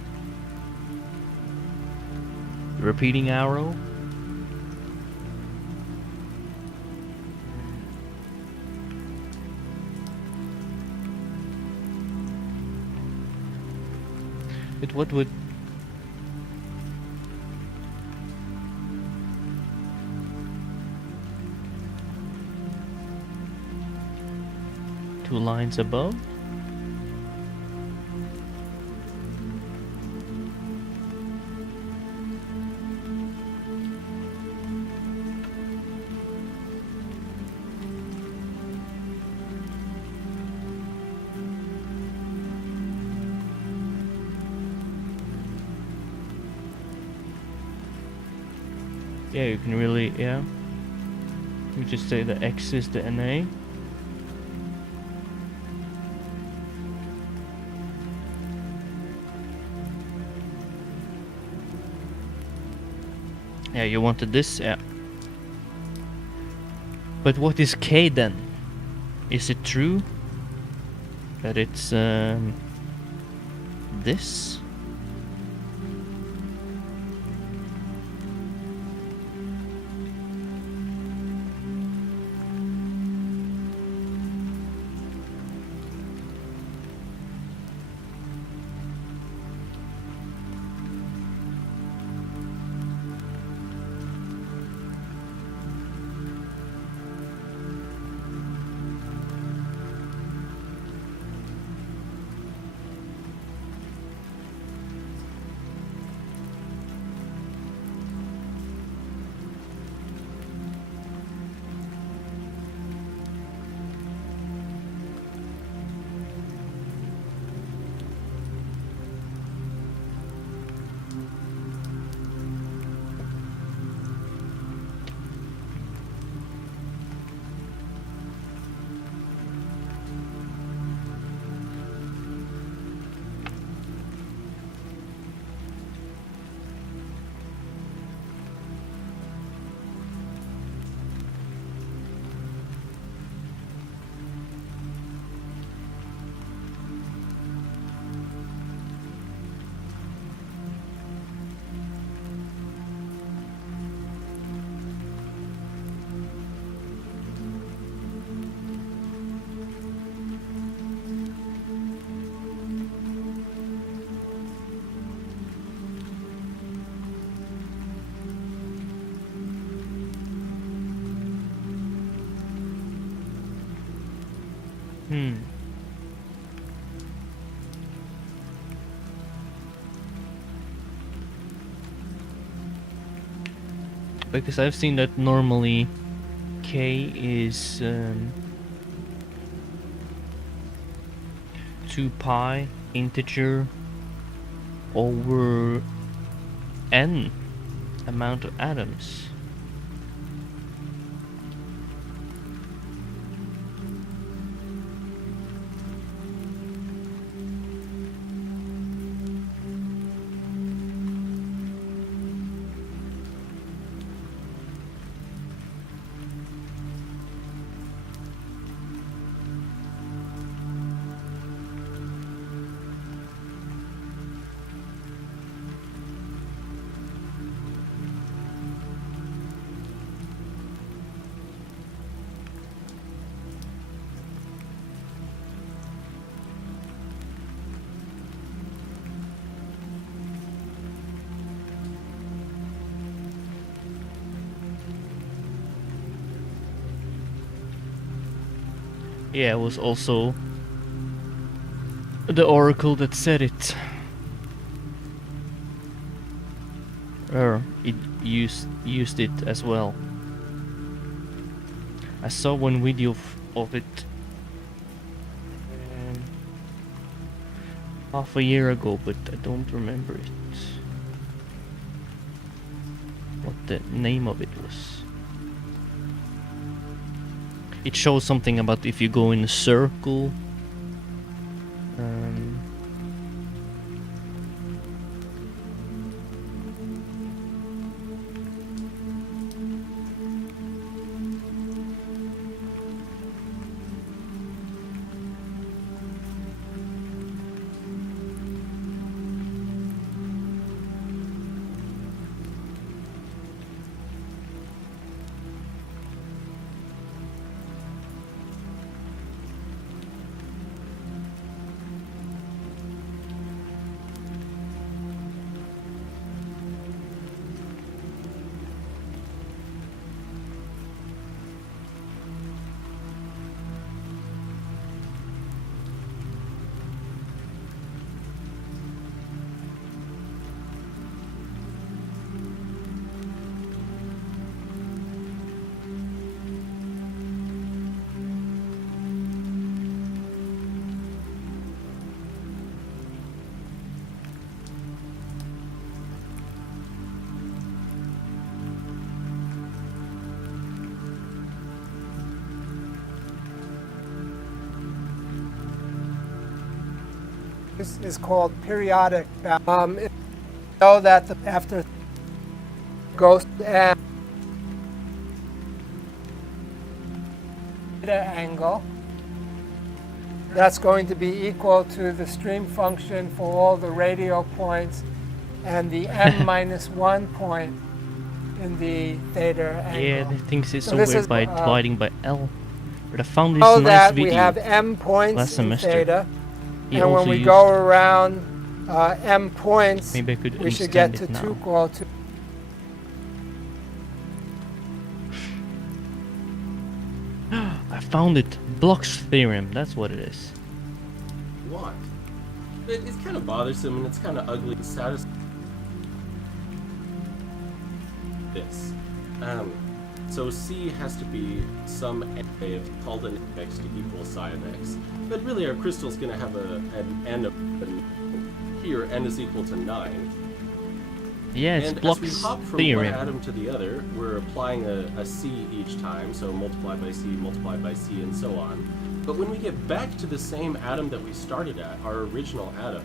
arrow. But what would... Two lines above? Yeah, you can really, yeah. You just say the X is the NA. Yeah, you wanted this, yeah. But what is K then? Is it true that it's this? Because I've seen that normally K is 2 pi integer over n amount of atoms. Yeah, it was also the oracle that said it. Or it used it as well. I saw one video of it half a year ago, but I don't remember it. What the name of it was. It shows something about if you go in a circle. is called periodic balance. Know that after goes to theta angle, that's going to be equal to the stream function for all the radial points and the n minus 1 point in the theta angle. Yeah, they think it's So so this weird is, by dividing by L. But I found this know nice that video we have m last points in semester. theta, He and when also we used- go around m points, Maybe I could we should get to understand it 2 now. equal to. I found it. Bloch's theorem. That's what it is. What? It's kind of bothersome and it's kind of ugly. This. So C has to be some wave called an x to equal psi of x. But really our crystal's going to have an n of here, n is equal to 9. Yeah, it's And as Bloch's we hop from theorem. one atom to the other, we're applying a C each time, so multiplied by C, and so on. But when we get back to the same atom that we started at, our original atom,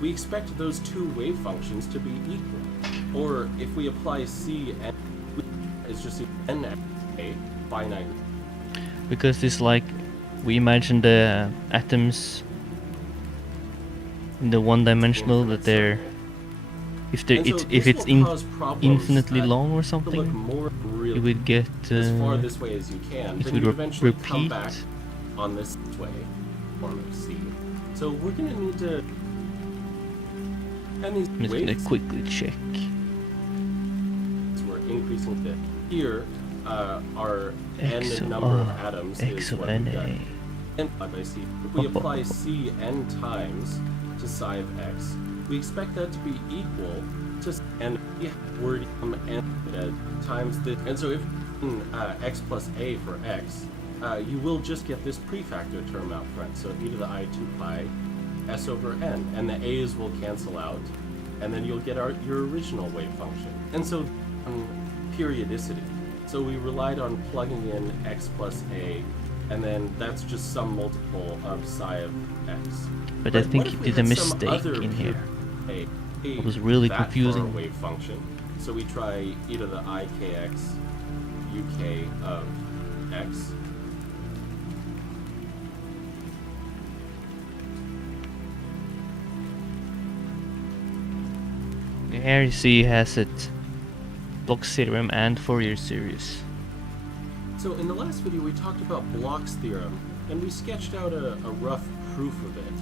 we expect those two wave functions to be equal. Or if we apply C, and it's just n a finite. Because it's like we imagine the atoms in the one-dimensional that they're if And so if this it's will cause problems infinitely that long or look something, more real you would get as far this way as you can, it then would you eventually come repeat. back on this way, form of C. So we're going to need to... And these I'm just gonna waves, quickly check. we're increasing the... Here, our X n of number of R, atoms X is of what we got. NA. N by C. If we apply C n times to psi of x, we expect that to be equal to and word n times this. And so if x plus a for x, you will just get this prefactor term out front. So e to the I 2 pi s over n, and the a's will cancel out, and then you'll get your original wave function. And so periodicity. So we relied on plugging in x plus a, and then that's just some multiple of psi of x. But I think what you if we did a had some mistake other in here. It was really confusing. Wave function. So we try e to the I kx uk of x. Here you see has it Bloch's theorem and Fourier series. So in the last video we talked about Bloch's theorem, and we sketched out a rough proof of it.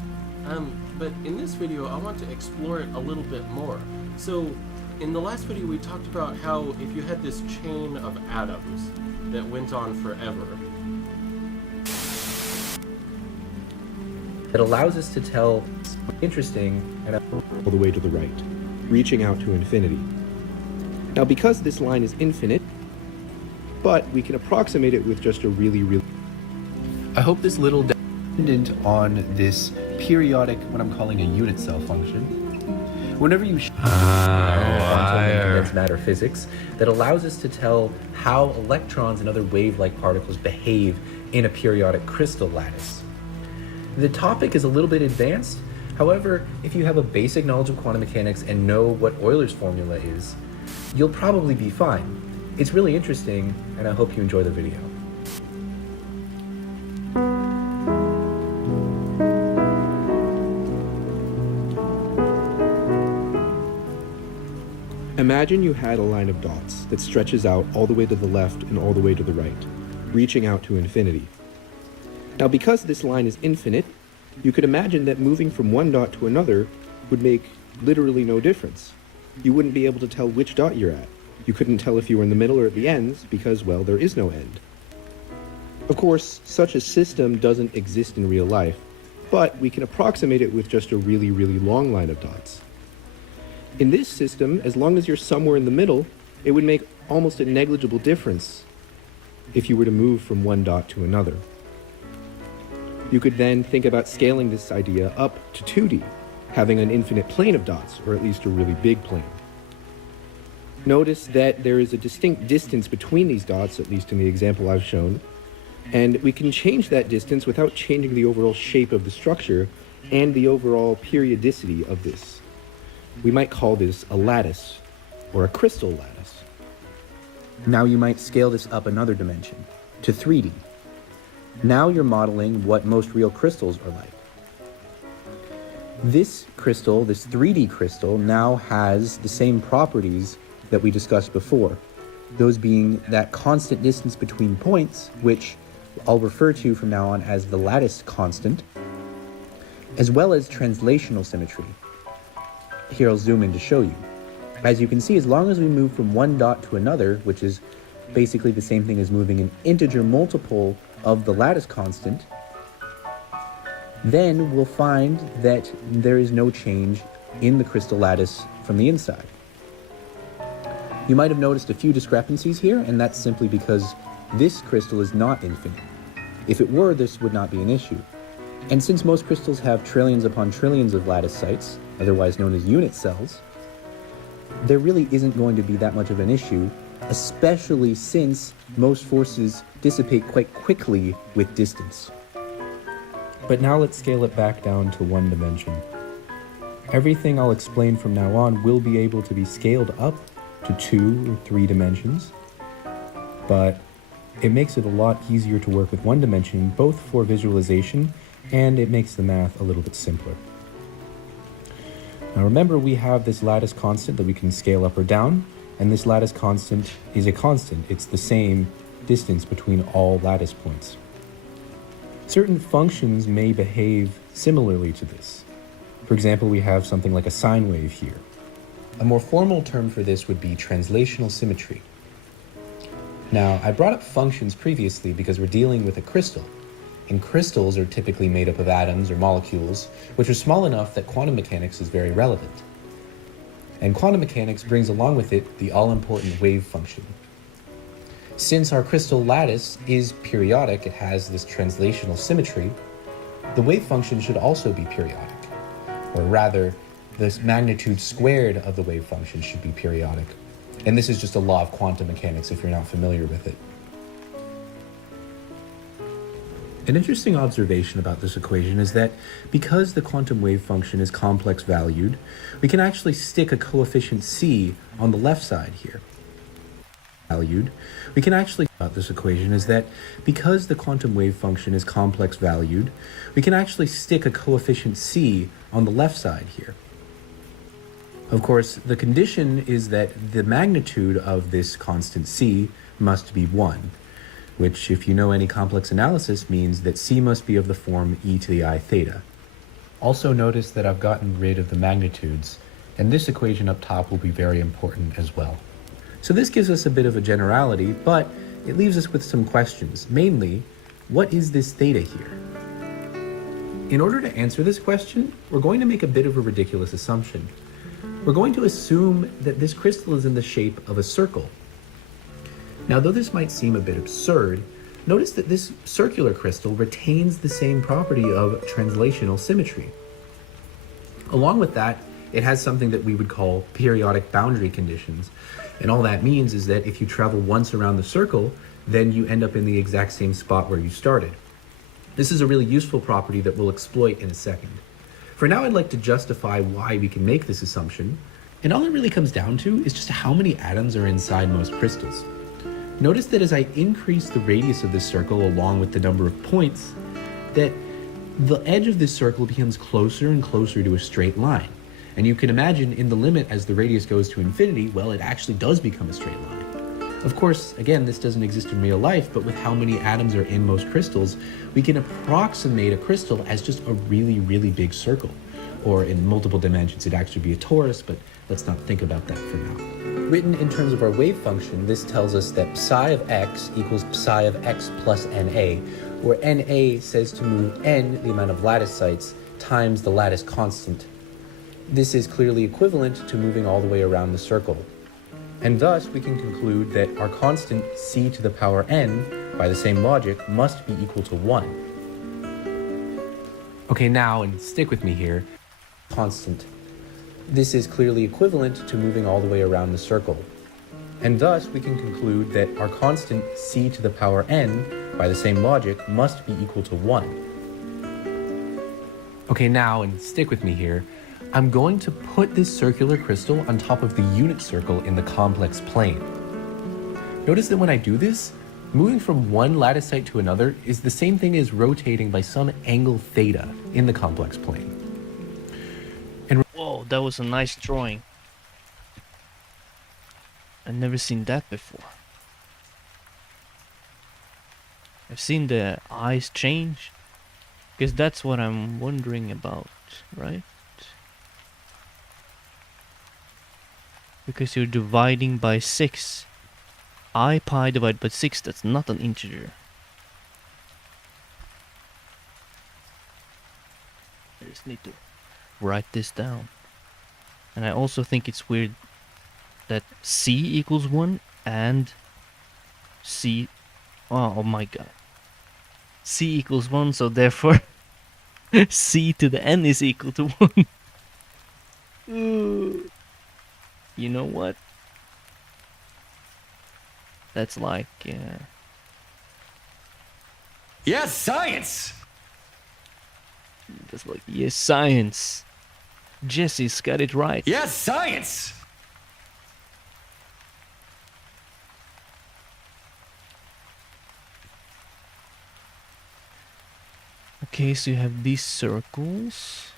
But in this video I want to explore it a little bit more. So in the last video we talked about how if you had this chain of atoms that went on forever, That allows us to tell something interesting and all the way to the right, reaching out to infinity. Now, because this line is infinite, but we can approximate it with just a really I hope this little dependent on this periodic, what I'm calling a unit cell function. Whenever you condensed matter physics that allows us to tell how electrons and other wave-like particles behave in a periodic crystal lattice. The topic is a little bit advanced. However, if you have a basic knowledge of quantum mechanics and know what Euler's formula is, you'll probably be fine. It's really interesting, and I hope you enjoy the video. Imagine you had a line of dots that stretches out all the way to the left and all the way to the right, reaching out to infinity. Now, because this line is infinite, you could imagine that moving from one dot to another would make literally no difference. You wouldn't be able to tell which dot you're at. You couldn't tell if you were in the middle or at the ends because, well, there is no end. Of course, such a system doesn't exist in real life, but we can approximate it with just a really long line of dots. In this system, as long as you're somewhere in the middle, it would make almost a negligible difference if you were to move from one dot to another. You could then think about scaling this idea up to 2D, having an infinite plane of dots, or at least a really big plane. Notice that there is a distinct distance between these dots, at least in the example I've shown, and we can change that distance without changing the overall shape of the structure and the overall periodicity of this. We might call this a lattice, or a crystal lattice. Now you might scale this up another dimension, to 3D. Now you're modeling what most real crystals are like. This crystal, this 3D crystal, now has the same properties that we discussed before, those being that constant distance between points, which I'll refer to from now on as the lattice constant, as well as translational symmetry. Here I'll zoom in to show you. As you can see, as long as we move from one dot to another, which is basically the same thing as moving an integer multiple of the lattice constant, then we'll find that there is no change in the crystal lattice from the inside. You might have noticed a few discrepancies here, and that's simply because this crystal is not infinite. If it were, this would not be an issue. And since most crystals have trillions upon trillions of lattice sites, otherwise known as unit cells, there really isn't going to be that much of an issue, especially since most forces dissipate quite quickly with distance. But now let's scale it back down to one dimension. Everything I'll explain from now on will be able to be scaled up to 2 or 3 dimensions, but it makes it a lot easier to work with one dimension, both for visualization and it makes the math a little bit simpler. Now remember, we have this lattice constant that we can scale up or down, and this lattice constant is a constant. It's the same distance between all lattice points. Certain functions may behave similarly to this. For example, we have something like a sine wave here. A more formal term for this would be translational symmetry. Now, I brought up functions previously because we're dealing with a crystal, and crystals are typically made up of atoms or molecules, which are small enough that quantum mechanics is very relevant. And quantum mechanics brings along with it the all-important wave function. Since our crystal lattice is periodic, it has this translational symmetry, the wave function should also be periodic. Or rather, the magnitude squared of the wave function should be periodic. And this is just a law of quantum mechanics if you're not familiar with it. An interesting observation about this equation is that because the quantum wave function is complex valued, we can actually stick a coefficient c on the left side here. We can actually about this equation is that because the quantum wave function is complex valued, we can actually stick a coefficient c on the left side here. Of course, the condition is that the magnitude of this constant c must be 1, which, if you know any complex analysis, means that c must be of the form e to the I theta. Also notice that I've gotten rid of the magnitudes, and this equation up top will be very important as well. So this gives us a bit of a generality, but it leaves us with some questions. Mainly, what is this theta here? In order to answer this question, we're going to make a bit of a ridiculous assumption. We're going to assume that this crystal is in the shape of a circle. Now, though this might seem a bit absurd, notice that this circular crystal retains the same property of translational symmetry. Along with that, it has something that we would call periodic boundary conditions. And all that means is that if you travel once around the circle, then you end up in the exact same spot where you started. This is a really useful property that we'll exploit in a second. For now, I'd like to justify why we can make this assumption, and all it really comes down to is just how many atoms are inside most crystals. Notice that as I increase the radius of this circle along with the number of points, that the edge of this circle becomes closer and closer to a straight line. And you can imagine in the limit as the radius goes to infinity, well, it actually does become a straight line. Of course, again, this doesn't exist in real life, but with how many atoms are in most crystals, we can approximate a crystal as just a really, really big circle. Or in multiple dimensions, it'd actually be a torus, but let's not think about that for now. Written in terms of our wave function, this tells us that psi of x equals psi of x plus NA, where NA says to move n, the amount of lattice sites, times the lattice constant. This is clearly equivalent to moving all the way around the circle. And thus, we can conclude that our constant c to the power n, by the same logic, must be equal to 1. Okay, now, and stick with me here, constant. This is clearly equivalent to moving all the way around the circle. And thus, we can conclude that our constant c to the power n, by the same logic, must be equal to 1. Okay, now, and stick with me here, I'm going to put this circular crystal on top of the unit circle in the complex plane. Notice that when I do this, moving from one latticite to another is the same thing as rotating by some angle theta in the complex plane. Whoa, that was a nice drawing. I've never seen that before. I've seen the eyes change, because that's what I'm wondering about, right? Because you're dividing by 6. I pi divided by 6, that's not an integer. I just need to write this down. And I also think it's weird that c equals 1 and c... Oh my god. C equals 1, so therefore c to the n is equal to 1. You know what? That's like... Yes, science! That's like, yes, science. Jesse's got it right. Yes, science! Okay, so you have these circles.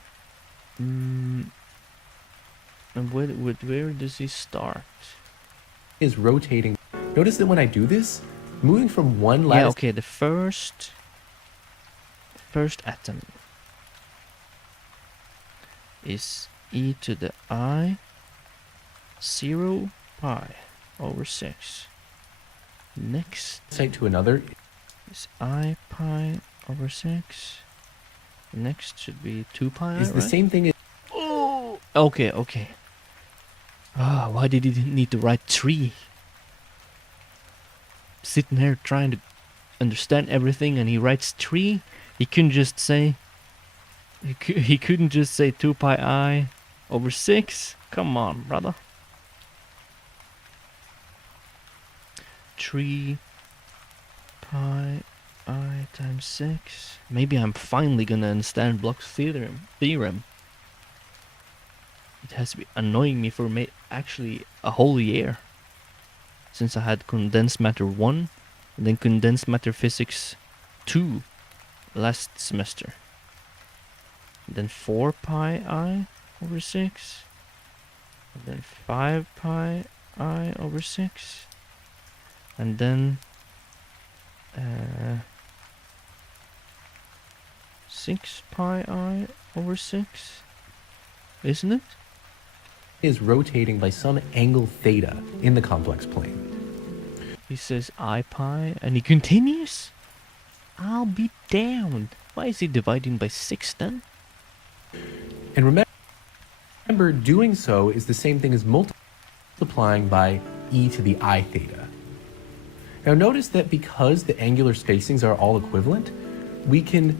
And where does he start? Is rotating. Notice that when I do this, moving from one Yeah, lattice okay, the first atom is e to the I 0 pi over 6. Next site to another is I pi over 6. Next should be 2 pi, is the right? same thing as Oh, okay, okay. Ah, why did he need to write 3? Sitting here trying to understand everything, and he writes 3. He couldn't just say. He couldn't just say 2 pi I over 6. Come on, brother. 3 pi I times 6. Maybe I'm finally gonna understand Bloch's theorem. It has been annoying me for actually a whole year, since I had condensed matter 1 and then condensed matter physics 2 last semester. And then 4 pi I over 6. And then 5 pi I over 6. And then 6 pi I over 6. Isn't it? is rotating by some angle theta in the complex plane. He says I pi and he continues? I'll be damned. Why is he dividing by 6 then? And remember, doing so is the same thing as multiplying by e to the I theta. Now notice that because the angular spacings are all equivalent, we can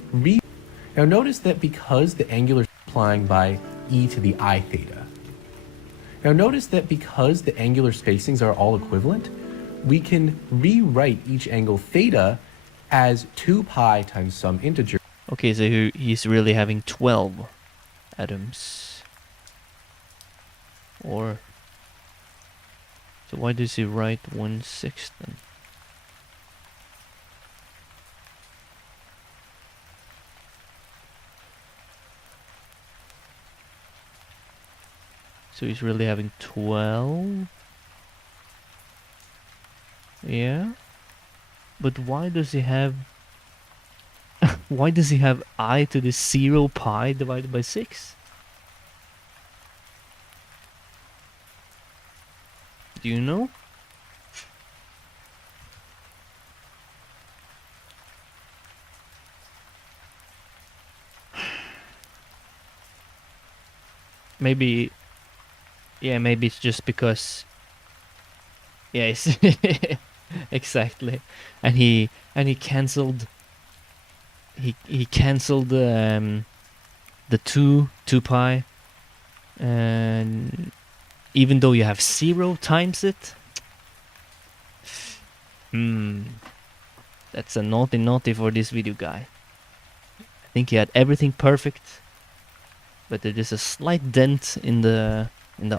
Now notice that because the angular multiplying by e to the I theta. Now notice that because the angular spacings are all equivalent, we can rewrite each angle theta as 2 pi times some integer. Okay, so he's really having 12 atoms. Or... So why does he write 1/6 then? So he's really having 12? Yeah? But why does he have... why does he have I to the 0 pi divided by 6? Do you know? Maybe... Yeah, maybe it's just because... Yeah, it's exactly. And he cancelled... He cancelled the 2 pi, and even though you have 0 times it, that's a naughty for this video guy. I think he had everything perfect, but there is a slight dent in the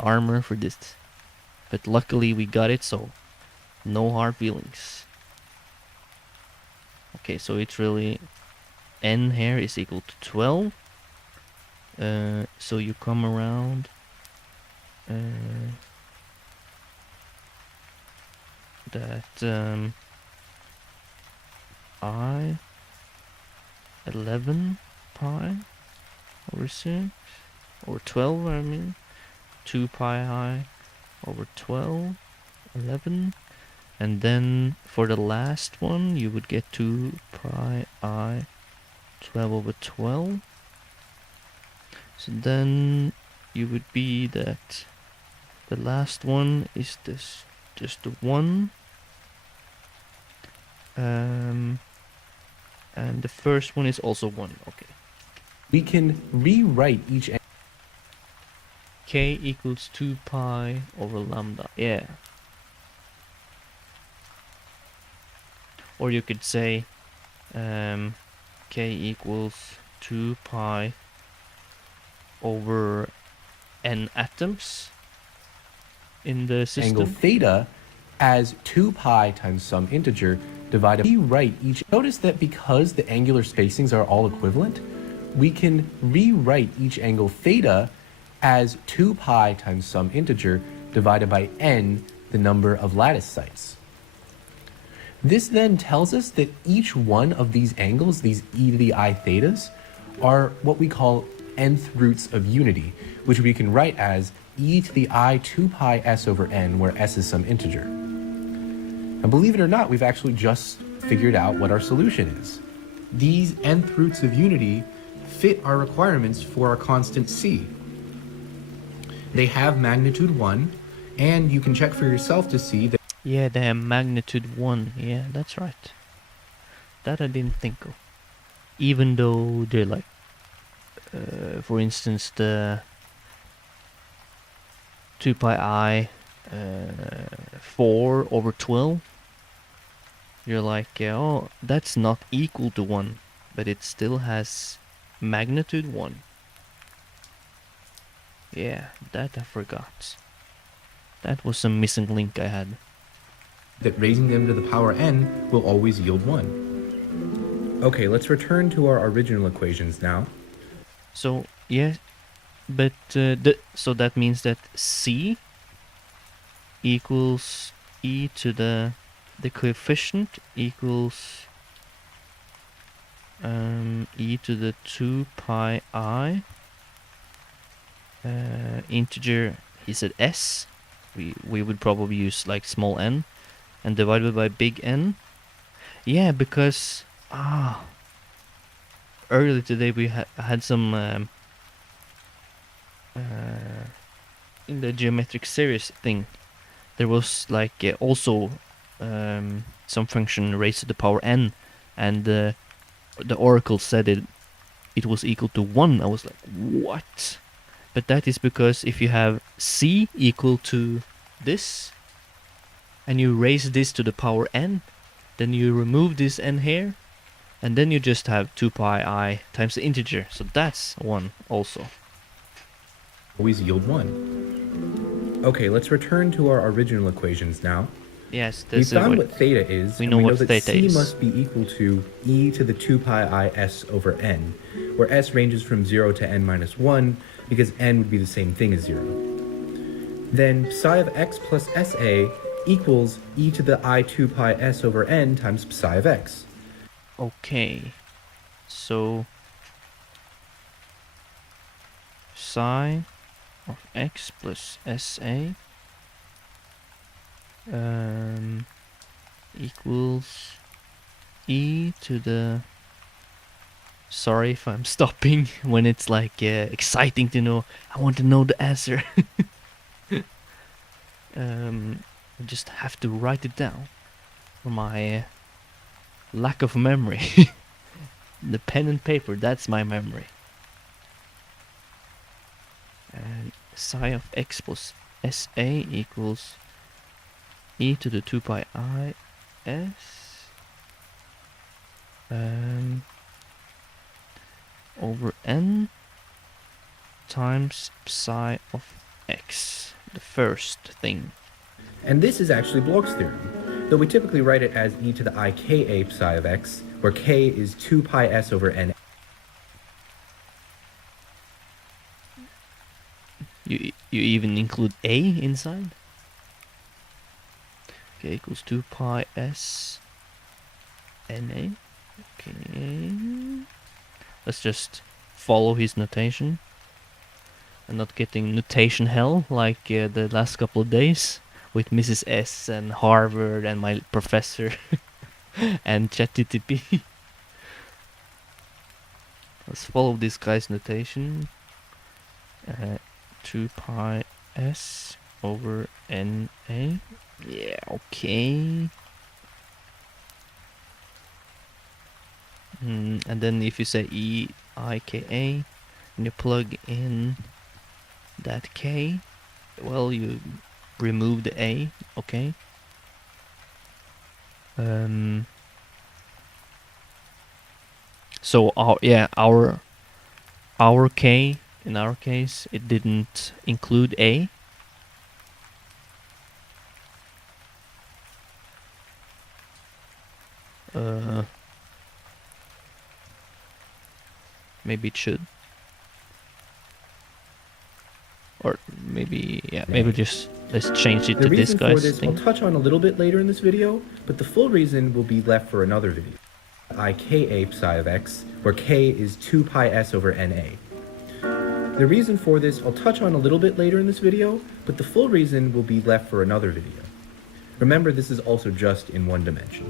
armor for this. But luckily we got it, so no hard feelings. Okay, so it's really n here is equal to 12. So you come around that I 11 pi over 6 or 12, I mean 2 pi I over 12 11, and then for the last one you would get 2 pi I 12 over 12. So then you would be that the last one is this, just the 1, and the first one is also 1. Okay, We can rewrite each k equals 2 pi over lambda. Yeah. Or you could say k equals 2 pi over n atoms in the angle system. theta as 2 pi times some integer divided. Rewrite each. Notice that because the angular spacings are all equivalent, we can rewrite each angle theta as 2 pi times some integer divided by n, the number of lattice sites. This then tells us that each one of these angles, these e to the I thetas, are what we call nth roots of unity, which we can write as e to the I 2 pi s over n, where s is some integer. Now, believe it or not, we've actually just figured out what our solution is. These nth roots of unity fit our requirements for our constant c. They have magnitude 1, and you can check for yourself to see that. Yeah, they have magnitude 1. Yeah, that's right. That I didn't think of. Even though they're like, for instance, the 2 pi I 4 over 12. You're like, oh, that's not equal to 1, but it still has magnitude 1. Yeah, that I forgot. That was a missing link I had. That raising them to the power n will always yield 1. Okay, let's return to our original equations now. So, yeah, but so that means that c equals e to the coefficient equals e to the 2 pi I integer, he said s, we would probably use like small n, and divided by big N. Yeah, because earlier today we had some in the geometric series thing, there was like also some function raised to the power n, and the oracle said it was equal to 1. I was like, what? But that is because if you have c equal to this, and you raise this to the power n, then you remove this n here, and then you just have 2 pi I times the integer. So that's 1 also. Always yield 1. Okay, let's return to our original equations now. Yes, We this is found what what theta is, we and know we know what that theta c is. must be equal to e to the 2 pi I s over n, where s ranges from 0 to n minus 1, because n would be the same thing as 0. Then psi of x plus sa equals e to the I 2 pi s over n times psi of x. Okay, so psi of x plus sa equals e to the, sorry if I'm stopping when it's like exciting to know, I want to know the answer. I just have to write it down for my lack of memory. The pen and paper, that's my memory. And psi of x plus sa equals e to the 2 pi I s over n times psi of x. The first thing. And this is actually Bloch's theorem, though we typically write it as e to the 𝐼𝐾𝐴 psi of x, where k is 2 pi s over n. You even include a inside? K equals 2 pi s na. Okay. Let's just follow his notation. And not getting notation hell like the last couple of days with Mrs. S and Harvard and my professor and ChatGPT. Let's follow this guy's notation. 2 pi s over na. Yeah, okay. And then if you say 𝐸𝐼𝐾𝐴 and you plug in that k, well, you remove the a, okay. So our k, in our case, it didn't include a. Maybe it should. Or maybe, yeah, maybe just let's change it The to this reason for guy's this thing. I'll touch on a little bit later in this video, but the full reason will be left for another video. 𝐼𝐾𝐴 psi of x, where k is 2 pi s over na. The reason for this I'll touch on a little bit later in this video, but the full reason will be left for another video. Remember, this is also just in one dimension.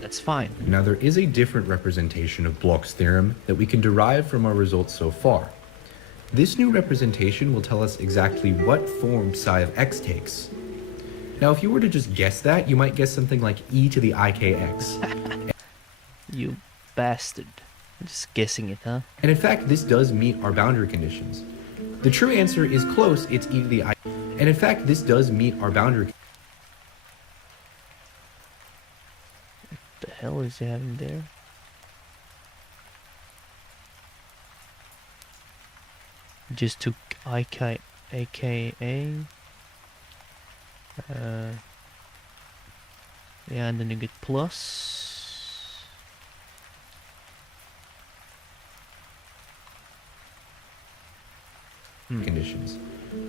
That's fine. Now, there is a different representation of Bloch's theorem that we can derive from our results so far. This new representation will tell us exactly what form psi of x takes. Now, if you were to just guess that, you might guess something like e to the 𝐼𝐾𝐥. You bastard. Just guessing it, huh? And in fact, this does meet our boundary conditions. The true answer is close, it's e to the I. And in fact, this does meet our boundary. What the hell is he having there? Just took 𝐼𝐾𝐴. Yeah, and then you get plus. Conditions.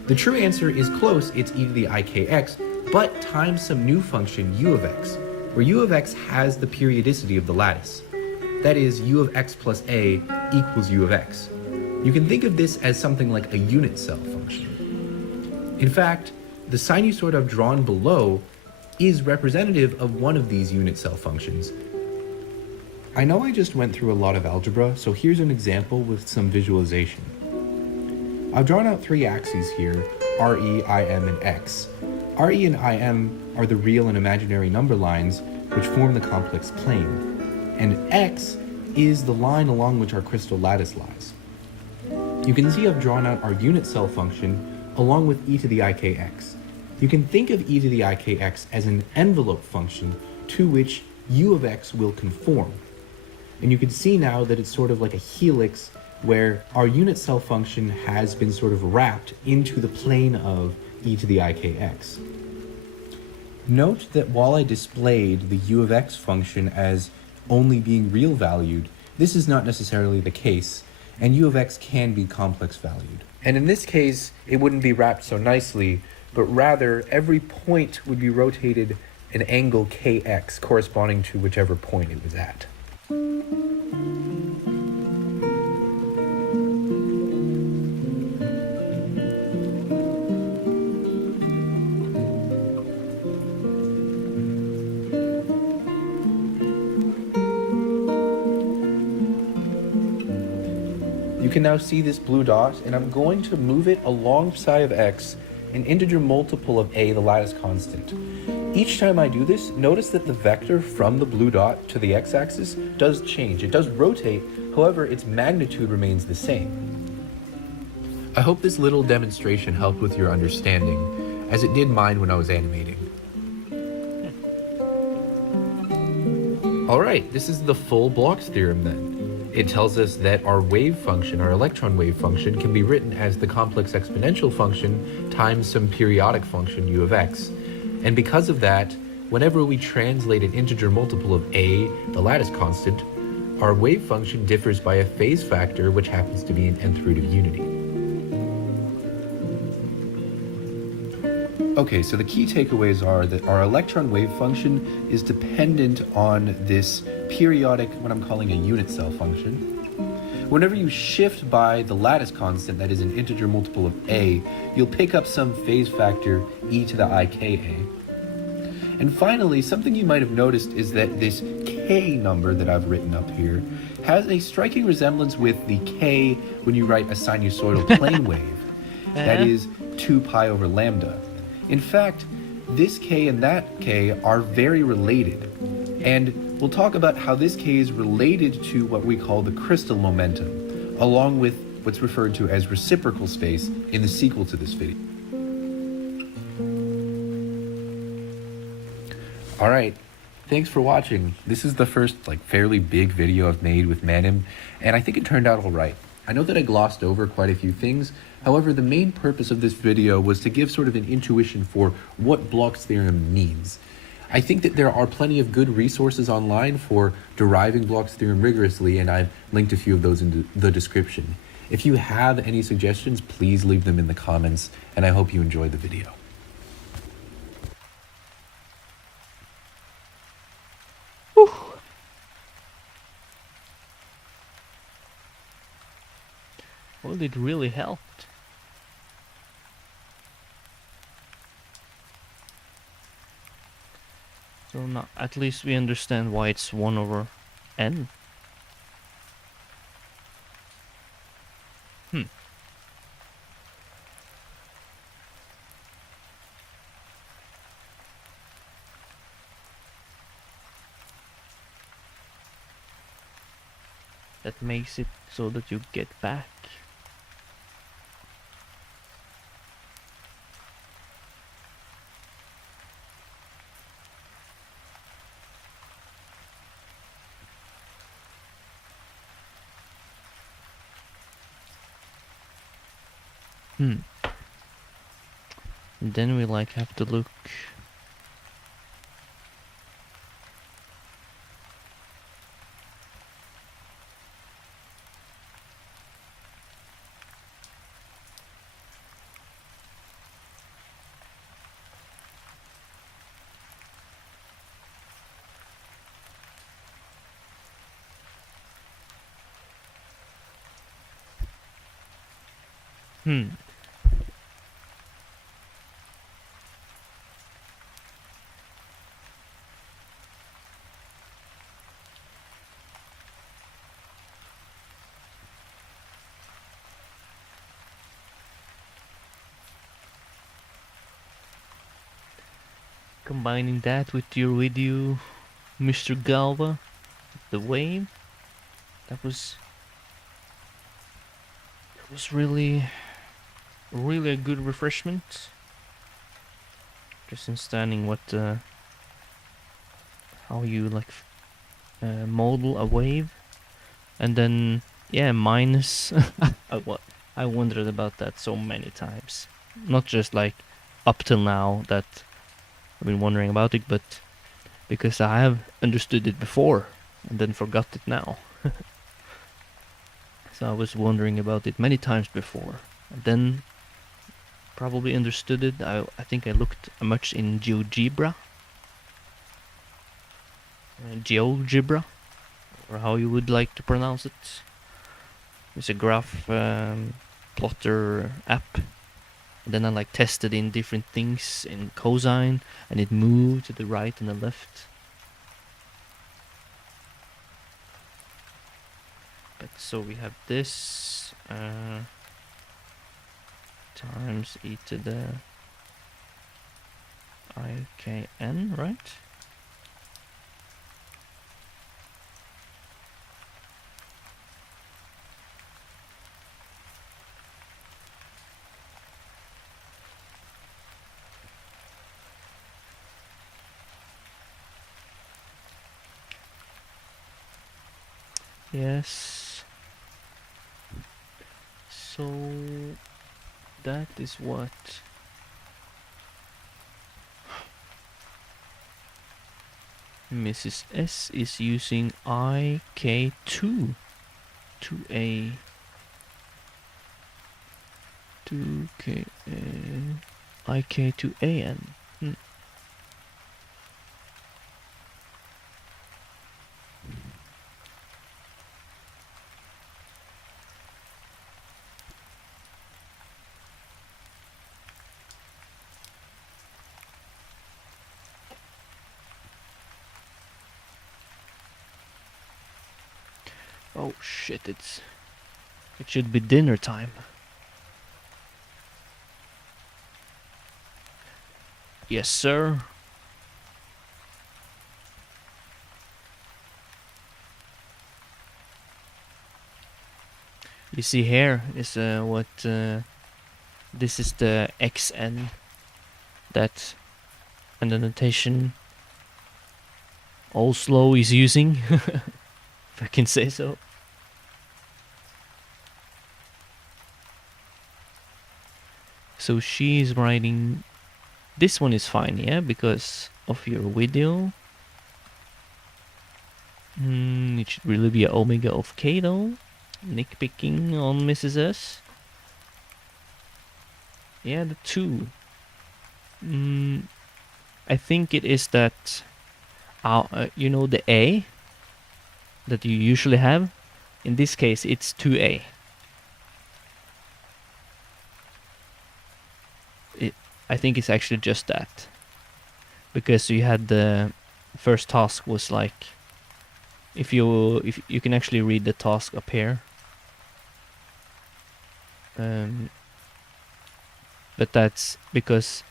The true answer is close, it's e to the 𝐼𝐾𝐥, but times some new function u of x, where u of x has the periodicity of the lattice. That is, u of x plus a equals u of x. You can think of this as something like a unit cell function. In fact, the sinusoid I've drawn below is representative of one of these unit cell functions. I know I just went through a lot of algebra, so here's an example with some visualization. I've drawn out three axes here, RE, IM, and X. RE and IM are the real and imaginary number lines which form the complex plane, and X is the line along which our crystal lattice lies. You can see I've drawn out our unit cell function along with e to the 𝐼𝐾𝐥. You can think of e to the 𝐼𝐾𝐥 as an envelope function to which u of x will conform. And you can see now that it's sort of like a helix where our unit cell function has been sort of wrapped into the plane of e to the 𝐼𝐾𝐥. Note that while I displayed the u of x function as only being real valued, this is not necessarily the case, and u of x can be complex valued. And in this case, it wouldn't be wrapped so nicely, but rather every point would be rotated an angle kx corresponding to whichever point it was at. You can now see this blue dot, and I'm going to move it along psi of x, an integer multiple of a, the lattice constant. Each time I do this, notice that the vector from the blue dot to the x-axis does change. It does rotate, however, its magnitude remains the same. I hope this little demonstration helped with your understanding, as it did mine when I was animating. Alright, this is the full Bloch's theorem then. It tells us that our wave function, our electron wave function, can be written as the complex exponential function times some periodic function u of x. And because of that, whenever we translate an integer multiple of a, the lattice constant, our wave function differs by a phase factor, which happens to be an nth root of unity. Okay, so the key takeaways are that our electron wave function is dependent on this periodic, what I'm calling a unit cell function. Whenever you shift by the lattice constant, that is an integer multiple of a, you'll pick up some phase factor e to the 𝐼𝐾𝐴. And finally, something you might have noticed is that this k number that I've written up here has a striking resemblance with the k when you write a sinusoidal plane wave. That is 2 pi over lambda. In fact, this k and that k are very related. And we'll talk about how this k is related to what we call the crystal momentum, along with what's referred to as reciprocal space in the sequel to this video. All right, thanks for watching. This is the first fairly big video I've made with Manim, and I think it turned out all right. I know that I glossed over quite a few things. However, the main purpose of this video was to give sort of an intuition for what Bloch's theorem means. I think that there are plenty of good resources online for deriving Bloch's theorem rigorously, and I've linked a few of those in the description. If you have any suggestions, please leave them in the comments, and I hope you enjoyed the video. Well, it really helped. So now at least we understand why it's 1 over n. That makes it so that you get back. And then we have to look. Combining that with your video, Mr. Galva, the wave, that was really a good refreshment. Just understanding what how you model a wave, and then minus. I wondered about that so many times, not just up till now that I've been wondering about it, but because I have understood it before and then forgot it now. So I was wondering about it many times before, and then probably understood it. I think I looked much in GeoGebra, GeoGebra, or how you would like to pronounce it. It's a graph plotter app. And then I tested in different things in 𝐶𝐿, and it moved to the right and the left. But so we have this times e to the 𝐼𝐾𝐿, right? Yes. So that is what Mrs. S is using IK2 to a 2K IK to AN. Oh shit, it should be dinner time. Yes, sir. You see here is what this is the XN that and the notation 𝐒𝐚𝐝𝐲 is using, if I can say so. So she's writing, this one is fine, yeah, because of your video. It should really be an omega of k though. Nitpicking on Mrs. S. Yeah, the 2. I think it is that, you know, the A that you usually have. In this case, it's 2A. I think it's actually just that, because you had the first task was like, if you can actually read the task up here. But that's because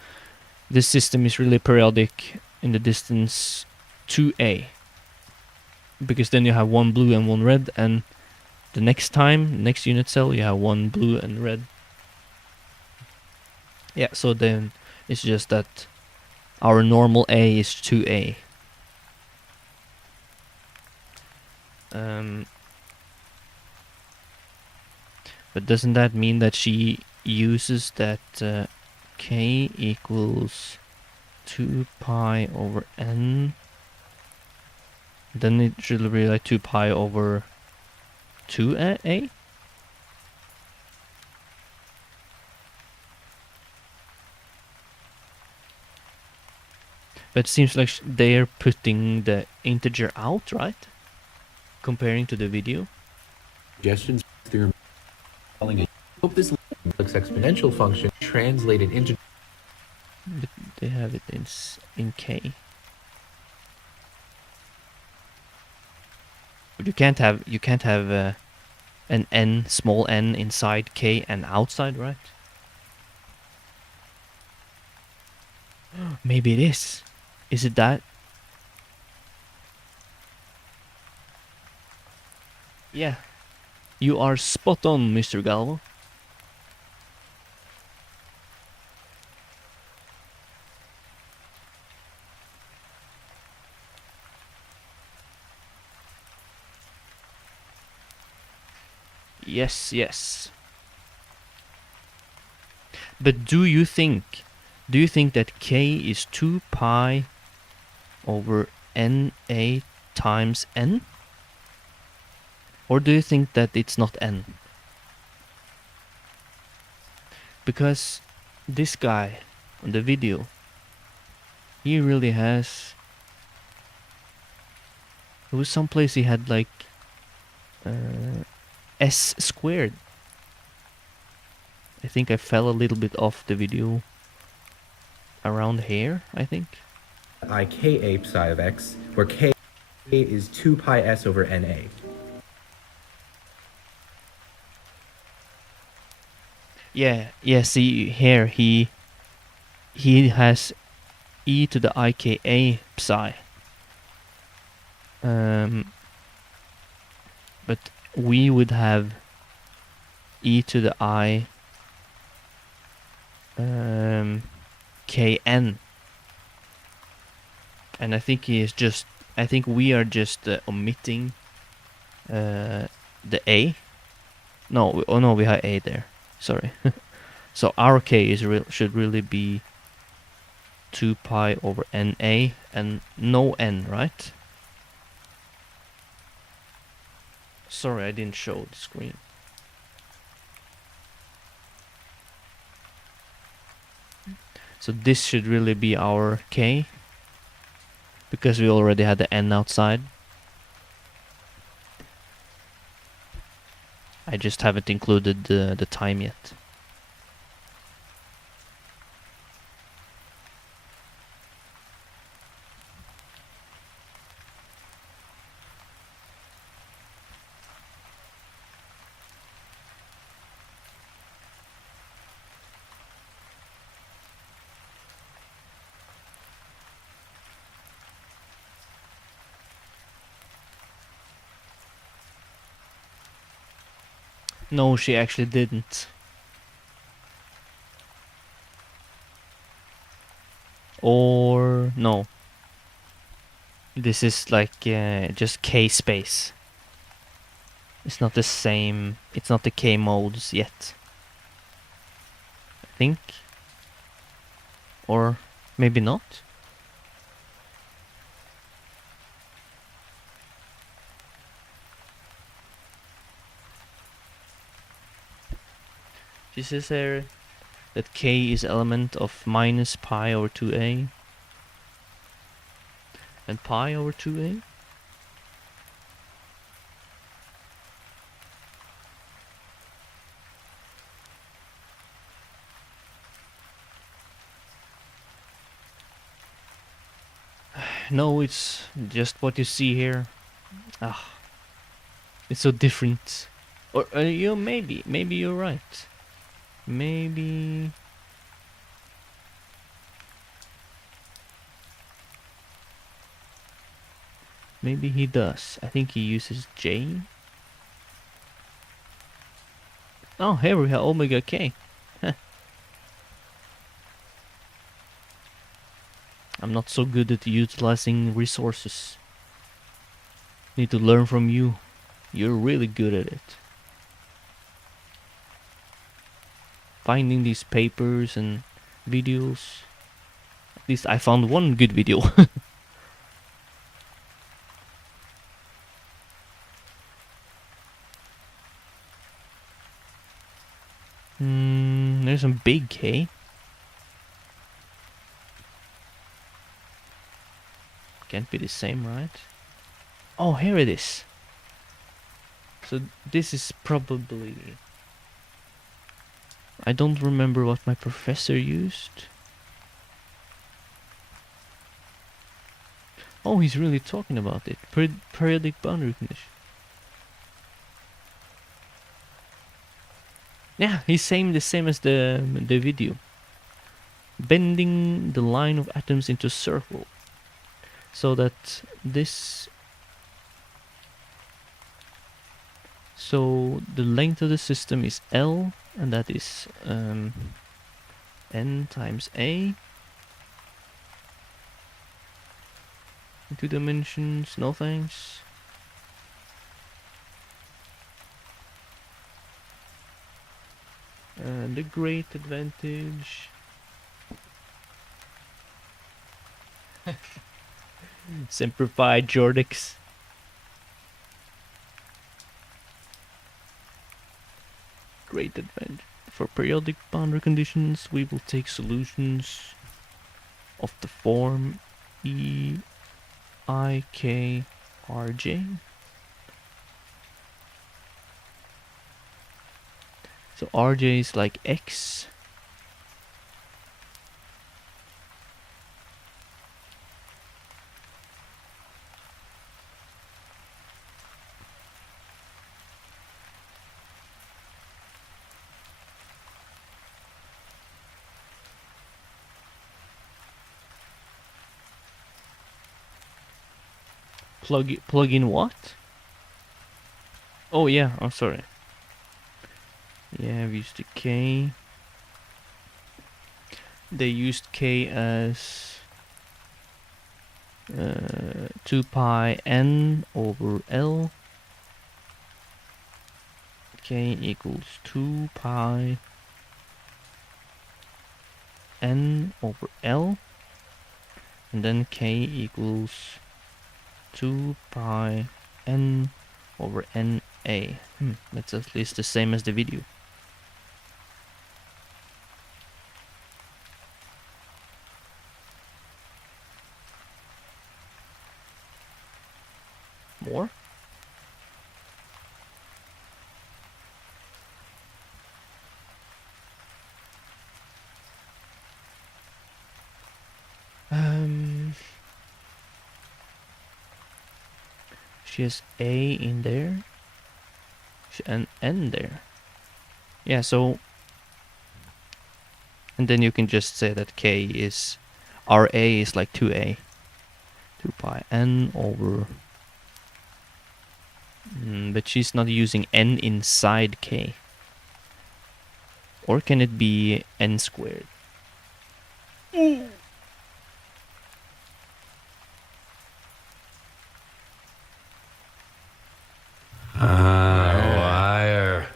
this system is really periodic in the distance 2A, because then you have one blue and one red, and the next time, next unit cell, you have one blue and red. Yeah, so then it's just that our normal A is 2A. But doesn't that mean that she uses that k equals 2 pi over n? Then it should be like 2 pi over 2a? But it seems like they're putting the integer out, right? Comparing to the video. Suggestions theorem. Hope this complex exponential function translated into. But they have it in k. But you can't have an n, small n inside k and outside, right? Maybe it is. Is it that? Yeah. You are spot on, Mr. Galvo. Yes, yes. But do you think that k is 2 pi over na times n? Or do you think that it's not n? Because this guy on the video, he really has... There was some place he had like s squared. I think I fell a little bit off the video around here, I think. 𝐼𝐾𝐴 psi of x, where k is 2 pi s over na. Yeah, see here he has e to the 𝐼𝐾𝐴 psi. But we would have e to the I kn, and I think we are just omitting the a. No, oh no, we have a there. Sorry. So our k is should really be 2 pi over NA and no n, right? Sorry, I didn't show the screen. So this should really be our k, because we already had the n outside. I just haven't included the time yet. No, she actually didn't. Or no. This is like just K space. It's not the same. It's not the K modes yet, I think. Or maybe not. She says here that K is element of minus pi over 2a and pi over 2a. No, it's just what you see here. Ah, it's so different. Or you maybe you're right. Maybe he does. I think he uses J. Oh, here we have omega k. Huh. I'm not so good at utilizing resources. Need to learn from you. You're really good at it. Finding these papers and videos. At least I found one good video. There's some big K. Can't be the same, right? Oh, here it is. So this is probably... I don't remember what my professor used. Oh, he's really talking about it. Periodic boundary condition. Yeah, he's saying the same as the video. Bending the line of atoms into a circle. So that this... So the length of the system is L, and that is N times A. In 2 dimensions, no thanks. And the great advantage. Simplified Jordics. Great advantage. For periodic boundary conditions, we will take solutions of the form 𝐒𝐼𝐾𝐻. So RJ is like X. Plug in what? Oh yeah, I'm sorry. Yeah, I've used the K. They used K as 2 pi n over L. K equals 2 pi n over L, and then k equals 2 pi n over na. That's at least the same as the video. More? She has A in there and N there. Yeah, so... And then you can just say that K is... RA is like 2A. 2 pi N over... but she's not using N inside K. Or can it be N squared? Liar.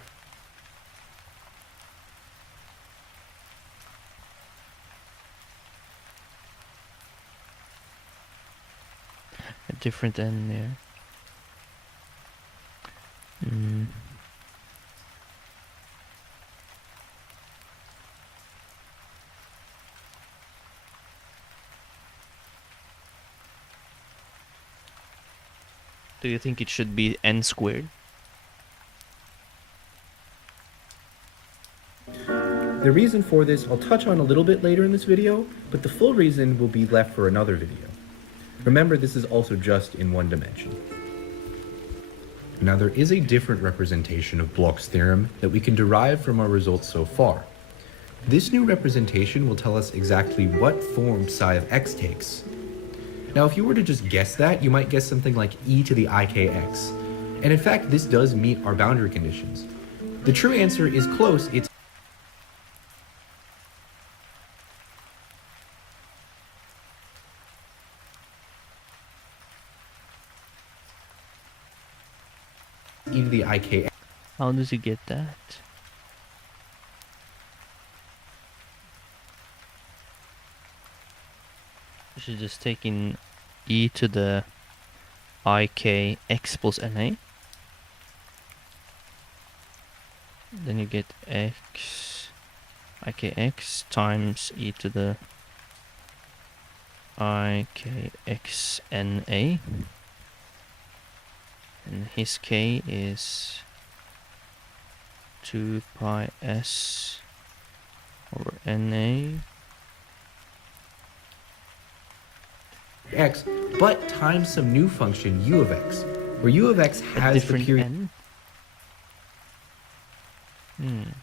A different N there. Do you think it should be N squared? The reason for this I'll touch on a little bit later in this video, but the full reason will be left for another video. Remember, this is also just in one dimension. Now, there is a different representation of Bloch's theorem that we can derive from our results so far. This new representation will tell us exactly what form psi of x takes. Now, if you were to just guess that, you might guess something like e to the ikx. And in fact, this does meet our boundary conditions. The true answer is close. It's e to the ikx. How does he get that? You should just take in e to the ikx plus na. Then you get ikx times e to the ikx na. And his k is 2 pi s over na. X, but times some new function u of x, where u of x A has the different period. n.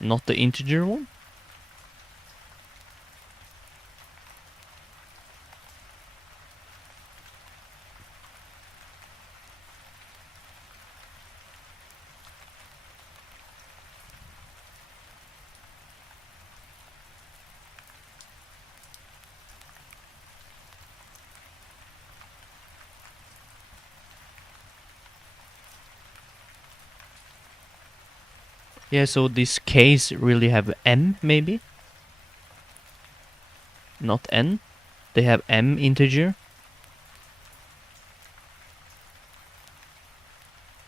Not the integer one? Yeah, so these k's really have m, maybe? Not n? They have m integer?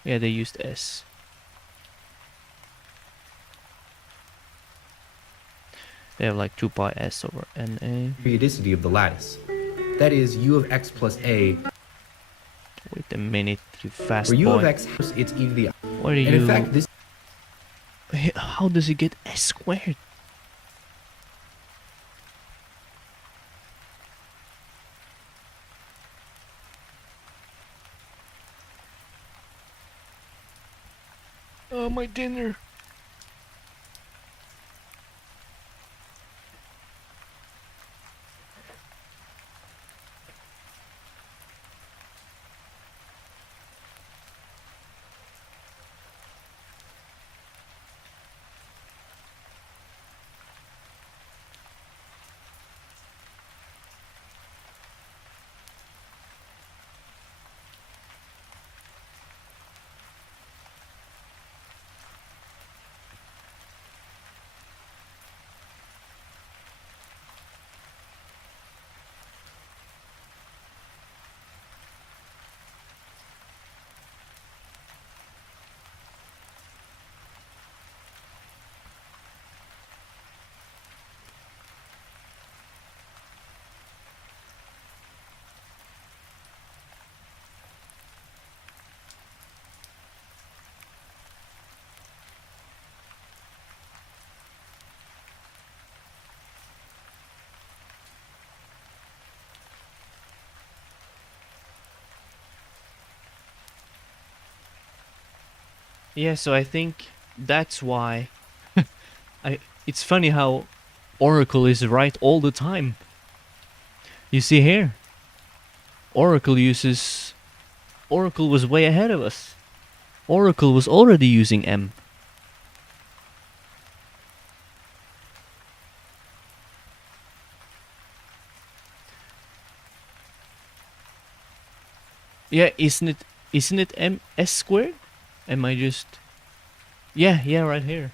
Yeah, they used s. They have like 2 pi s over na. Periodicity of the lattice. That is u of x plus a, Wait a minute, you fast where u boy. of x, it's e to the. What are And you... in fact, this How does he get s squared? Oh, my dinner. Yeah, so I think that's why it's funny how Oracle is right all the time. You see here, Oracle was way ahead of us. Oracle was already using M. Yeah, isn't it M S squared? Am I just... Yeah, right here.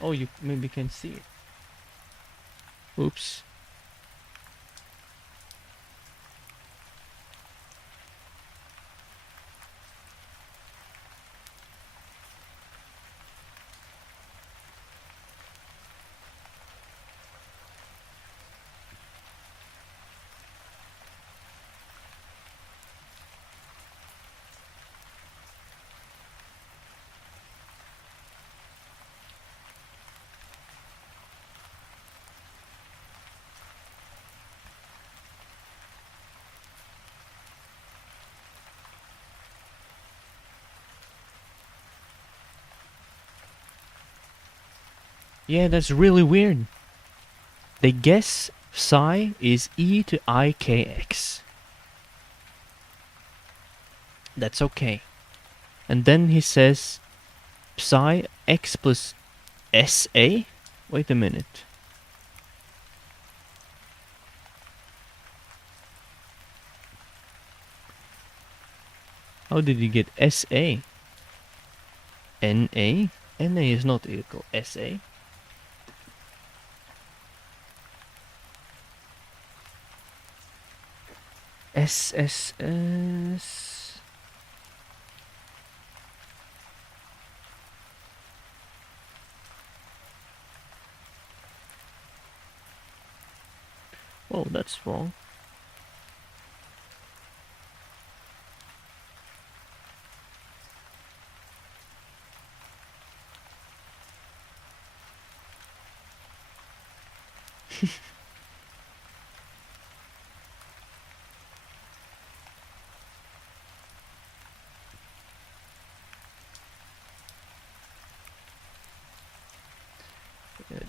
Oh, you maybe can see it. Oops. Yeah, that's really weird. They guess psi is e to 𝐼𝐾𝐥. That's okay. And then he says psi x plus SA? Wait a minute. How did he get SA? NA? NA is not equal SA. SSS. Oh, that's wrong.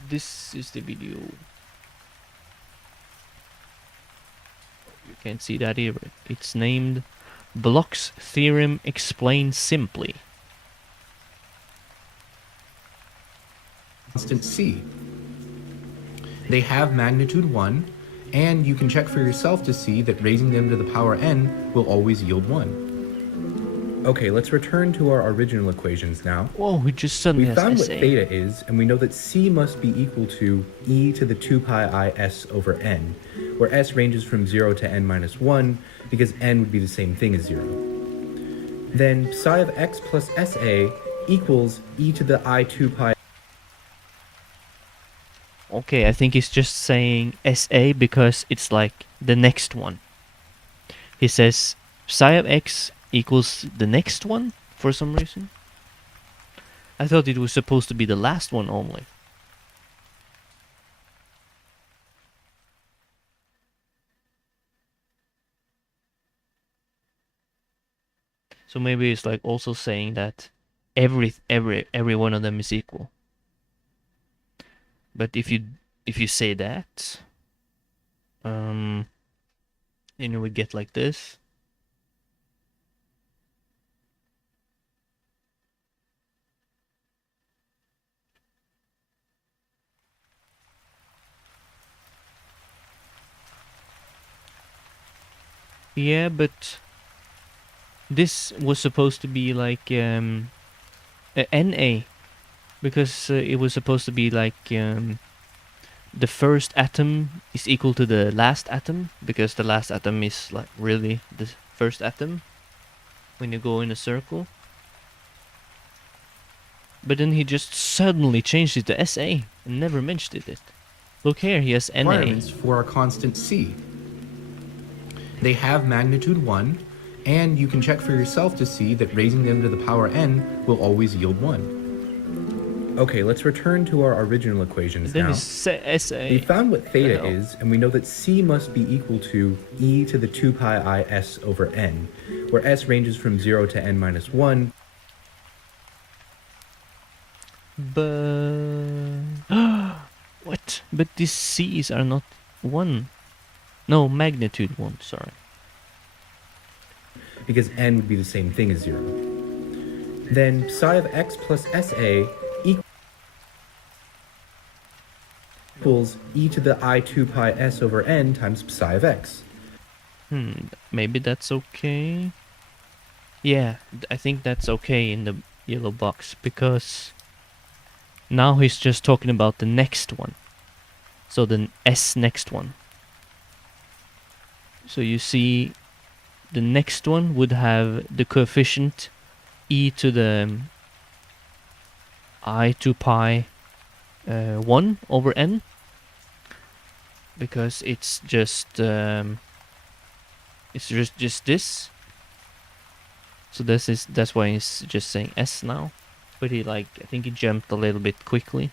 This is the video. You can see that here. It's named Bloch's Theorem Explained Simply. Constant C. They have magnitude 1, and you can check for yourself to see that raising them to the power n will always yield 1. Okay, let's return to our original equations now. Whoa, we just suddenly We has found what SA. theta is, and we know that C must be equal to e to the 2 pi I s over n, where s ranges from 0 to n minus 1, because n would be the same thing as 0. Then psi of x plus SA equals e to the I 2 pi. Okay, I think he's just saying SA because it's like the next one. He says psi of x equals the next one for some reason. I thought it was supposed to be the last one only. So maybe it's like also saying that every one of them is equal. But if you say that, then you would get like this. Yeah, but this was supposed to be like NA, because it was supposed to be like the first atom is equal to the last atom, because the last atom is like really the first atom when you go in a circle. But then he just suddenly changed it to SA and never mentioned it. Look here, he has NA. Requirements for our constant C. They have magnitude 1, and you can check for yourself to see that raising them to the power n will always yield 1. Okay, let's return to our original equations Then now. it's SA. We found what theta hell? is, and we know that C must be equal to e to the 2 pi I s over n, where s ranges from 0 to n minus 1. But what? But these C's are not 1. No, magnitude 1, sorry. because n would be the same thing as 0. Then psi of x plus SA equals e to the I 2 pi s over n times psi of x. Maybe that's okay. Yeah, I think that's okay in the yellow box, because now he's just talking about the next one. So the S next one. So you see, the next one would have the coefficient e to the I 2 pi 1 over n, because it's just this. So that's why he's just saying S now. But I think he jumped a little bit quickly,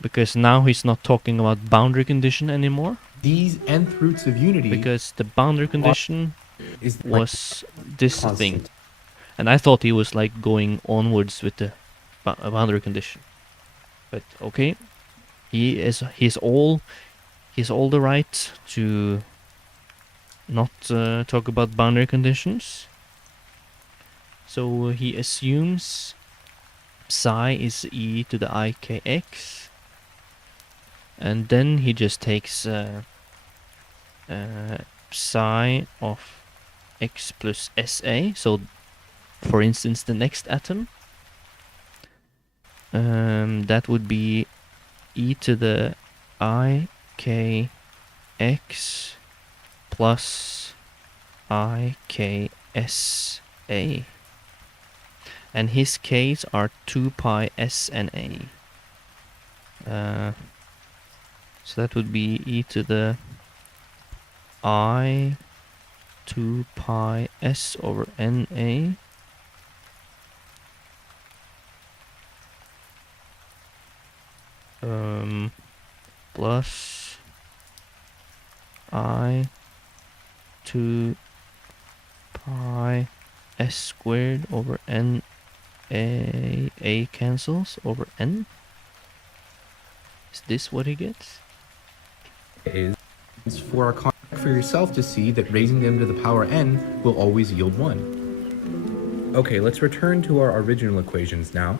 because now he's not talking about boundary condition anymore, These nth roots of unity because the boundary condition is was this constant. thing. And I thought he was going onwards with the boundary condition. But okay, he's all the right to not talk about boundary conditions. So he assumes psi is e to the IKX, and then he just takes psi of x plus SA. So, for instance, the next atom, that would be e to the IKX plus IKSA. And his k's are 2 pi S and A. So that would be e to the I 2 pi S over NA plus I 2 pi S squared over N. A cancels over N. Is this what he gets? Is for for yourself to see that raising them to the power n will always yield 1. Okay, let's return to our original equations now.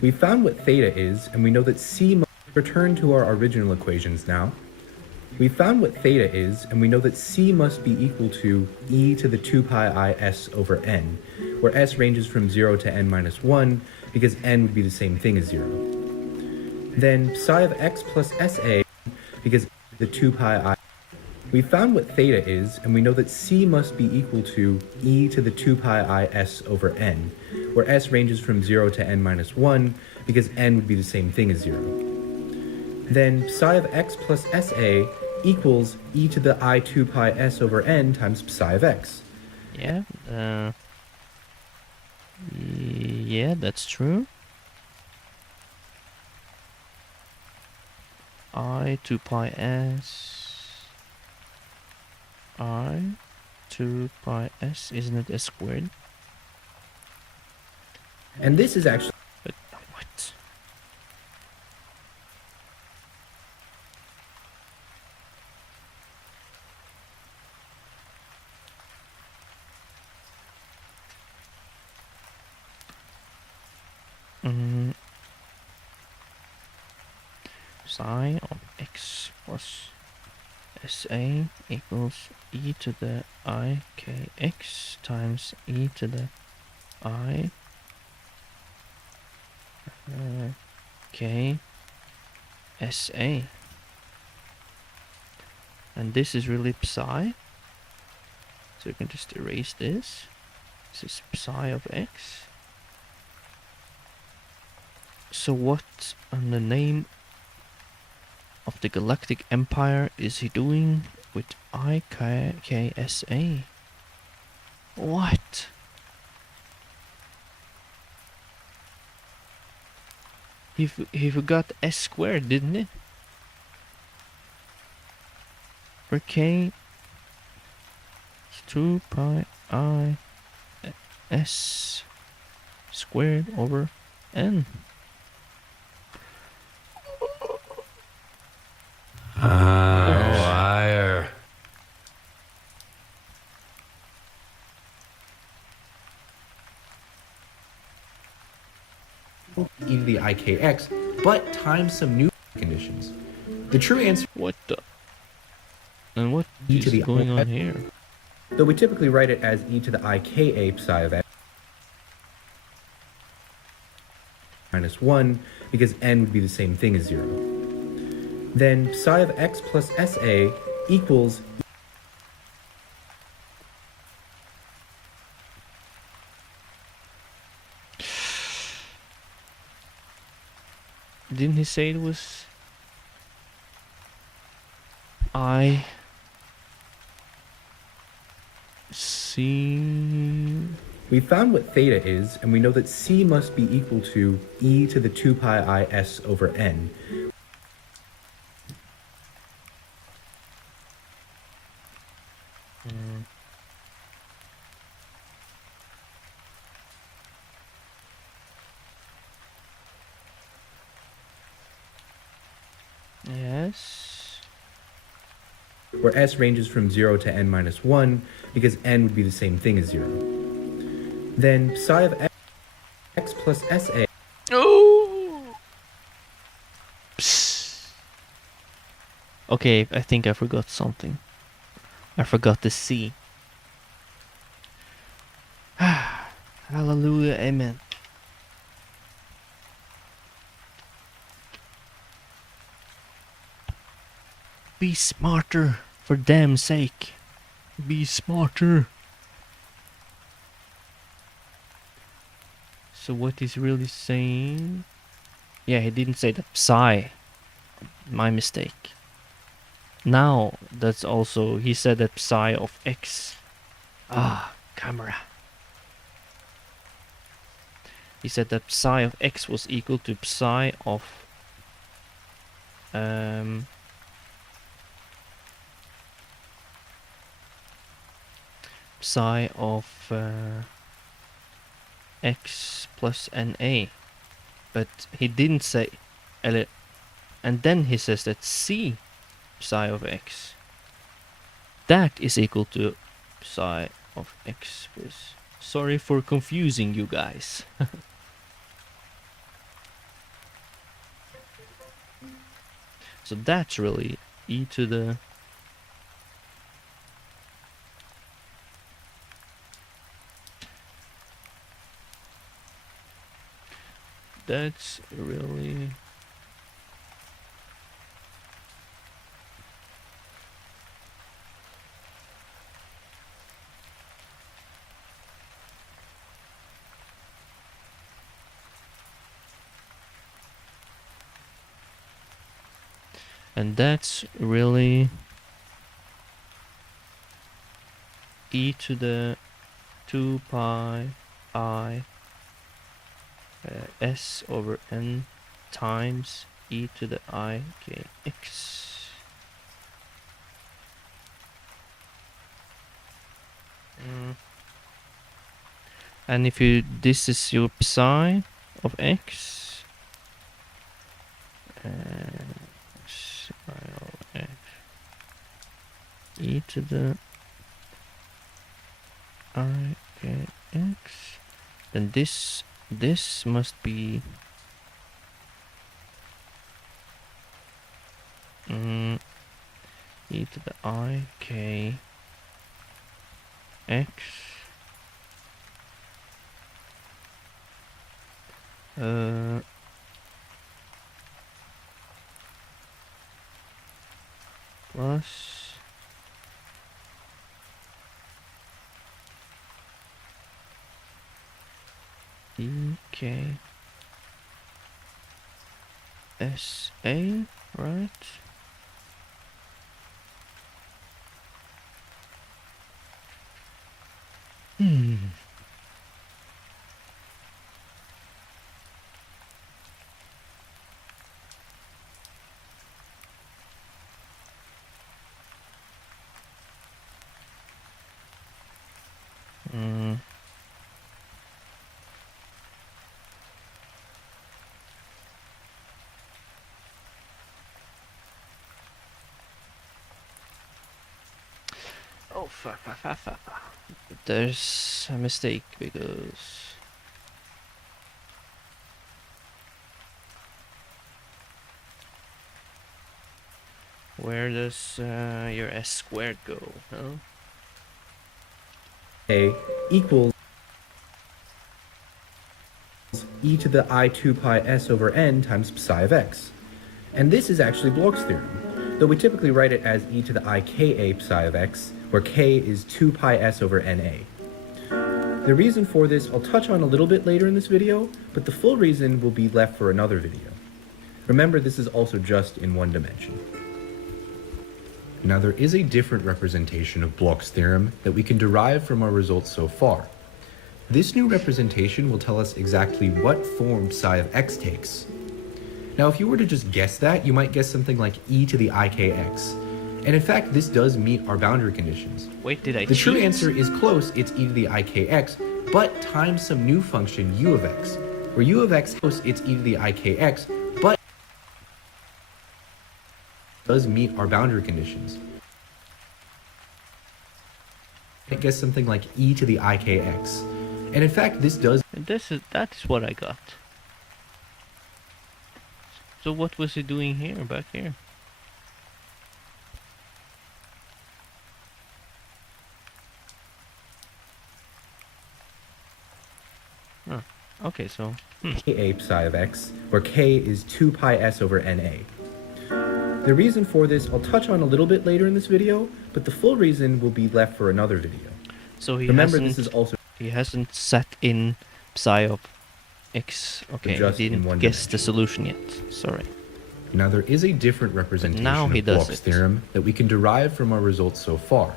We found what theta is, and we know that c must return to our original equations now. We found what theta is, and we know that c must be equal to e to the 2 pi I s over n, where s ranges from 0 to n minus 1, because n would be the same thing as 0. Then psi of x plus SA, because the 2 pi I. We found what theta is, and we know that c must be equal to e to the 2 pi I s over n, where s ranges from 0 to n minus 1, because n would be the same thing as 0. Then psi of x plus SA equals e to the I 2 pi s over n times psi of x. Yeah, yeah, that's true. I 2 pi S I 2 pi S, isn't it S squared? And this is actually But what? Psi of x plus SA equals e to the IKX times e to the I K SA. And this is really psi. So you can just erase this. This is psi of x. So what in the name of the Galactic Empire is he doing with IKSA? What? He forgot S squared, didn't he? For K is 2 pi I S squared over n. Liar. e to the ikx, but times some new conditions. The true answer, What the? And what E is to the going on here? though we typically write it as e to the ika psi of x minus 1, because n would be the same thing as 0. Then psi of x plus sa equals Didn't he say it was I see? we found what theta is, and we know that c must be equal to e to the 2 pi I s over n. Yes. Where s ranges from 0 to n minus 1, because n would be the same thing as 0. Then psi of x plus sa Oh. Psst. Okay, I think I forgot something. I forgot the C. Hallelujah, amen. Be smarter, for damn sake. Be smarter. So what he's really saying? Yeah, he didn't say the psi. My mistake. Now, that's also, he said that psi of x. Ah, camera. He said that psi of x was equal to psi of psi of x plus NA, but he didn't say L, and then he says that C psi of x, that is equal to psi of x plus. Sorry for confusing you guys. So that's really e to the that's really and that's really e to the 2 pi I s over n times e to the I k x. And if you, this is your psi of x, psi of x e to the I k x, then this must be e to the I k x plus e k s a, right? There's a mistake because where does your s squared go? Huh? A equals e to the I 2 pi s over n times psi of x. And this is actually Bloch's theorem, though we typically write it as e to the I ka psi of x, where k is 2 pi s over na. The reason for this I'll touch on a little bit later in this video, but the full reason will be left for another video. Remember, this is also just in one dimension. Now, there is a different representation of Bloch's theorem that we can derive from our results so far. This new representation will tell us exactly what form psi of x takes. Now, if you were to just guess that, you might guess something like e to the ikx. And in fact, this does meet our boundary conditions. Wait, did I The true cheat? answer is close, it's e to the ikx, but times some new function u of x, where u of x close, it's e to the ikx, but does meet our boundary conditions. I guess something like e to the ikx. And in fact, this does And that is what I got. So what was he doing here, back here? Oh, okay, so ka psi of x, where k is 2 pi s over na. The reason for this I'll touch on a little bit later in this video, but the full reason will be left for another video. so he Remember, hasn't this is also he hasn't set in psi of x. Okay, Just he in didn't one guess the dimension. solution yet. Sorry. Now, there is a different representation now he of does Bloch's it. theorem that we can derive from our results so far.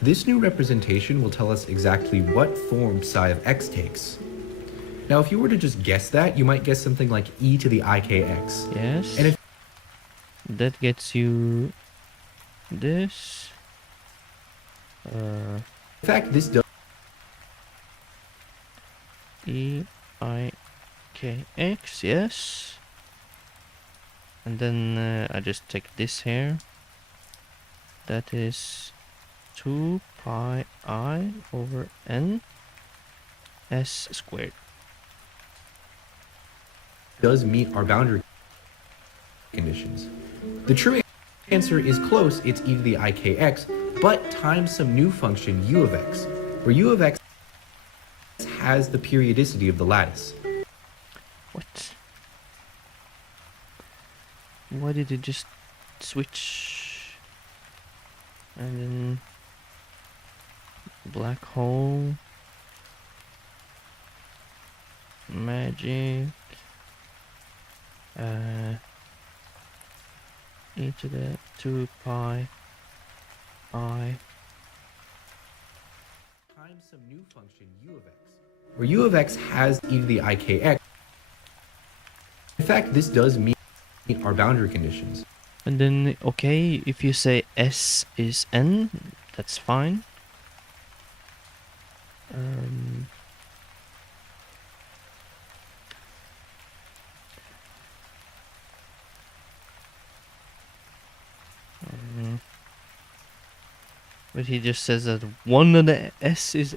This new representation will tell us exactly what form psi of x takes. Now, if you were to just guess that, you might guess something like e to the ikx. Yes. And if that gets you this. in fact, this does E-I-K-X, yes. And then I just take this here. That is 2 pi I over n s squared. does meet our boundary conditions. The true answer is close, it's e to the ikx, but times some new function u of x, where u of x has the periodicity of the lattice. What? Why did it just switch? And then black hole, magic, e to the 2 pi I Times some new function u of x, where u of x has e to the ikx. In fact, this does meet our boundary conditions. And then, okay, if you say S is N, that's fine. But he just says that one of the S is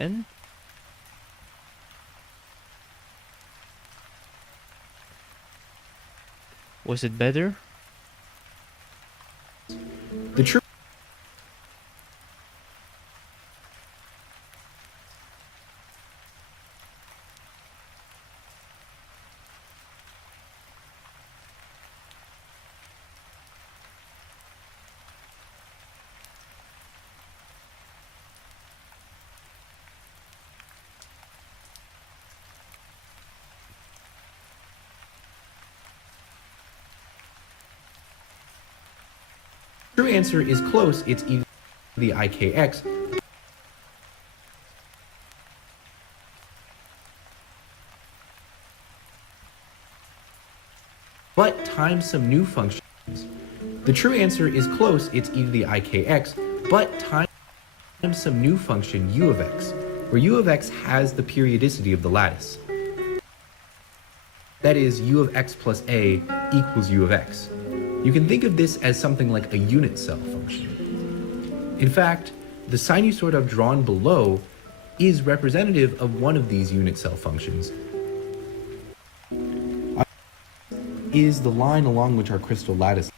N. Was it better? The true true answer is close, it's e to the ikx. But times some new functions. The true answer is close, it's e to the ikx, but times some new function u of x, where u of x has the periodicity of the lattice. That is, u of x plus a equals u of x. You can think of this as something like a unit cell function. In fact, the sinusoid I've drawn below is representative of one of these unit cell functions. Is the line along which our crystal lattice.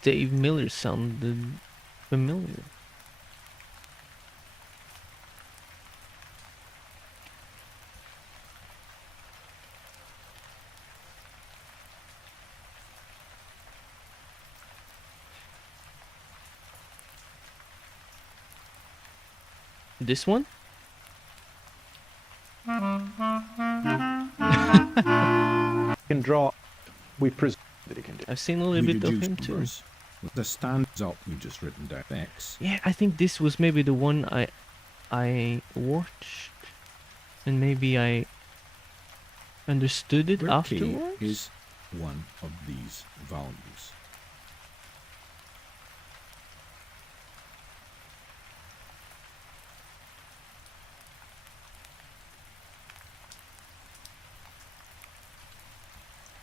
Dave Miller sounded familiar. This one? Can draw. We presume that he can do. I've seen a little bit of him too. The stand result you just written down X. Yeah, I think this was maybe the one I watched, and maybe I understood it Where afterwards. K is one of these values.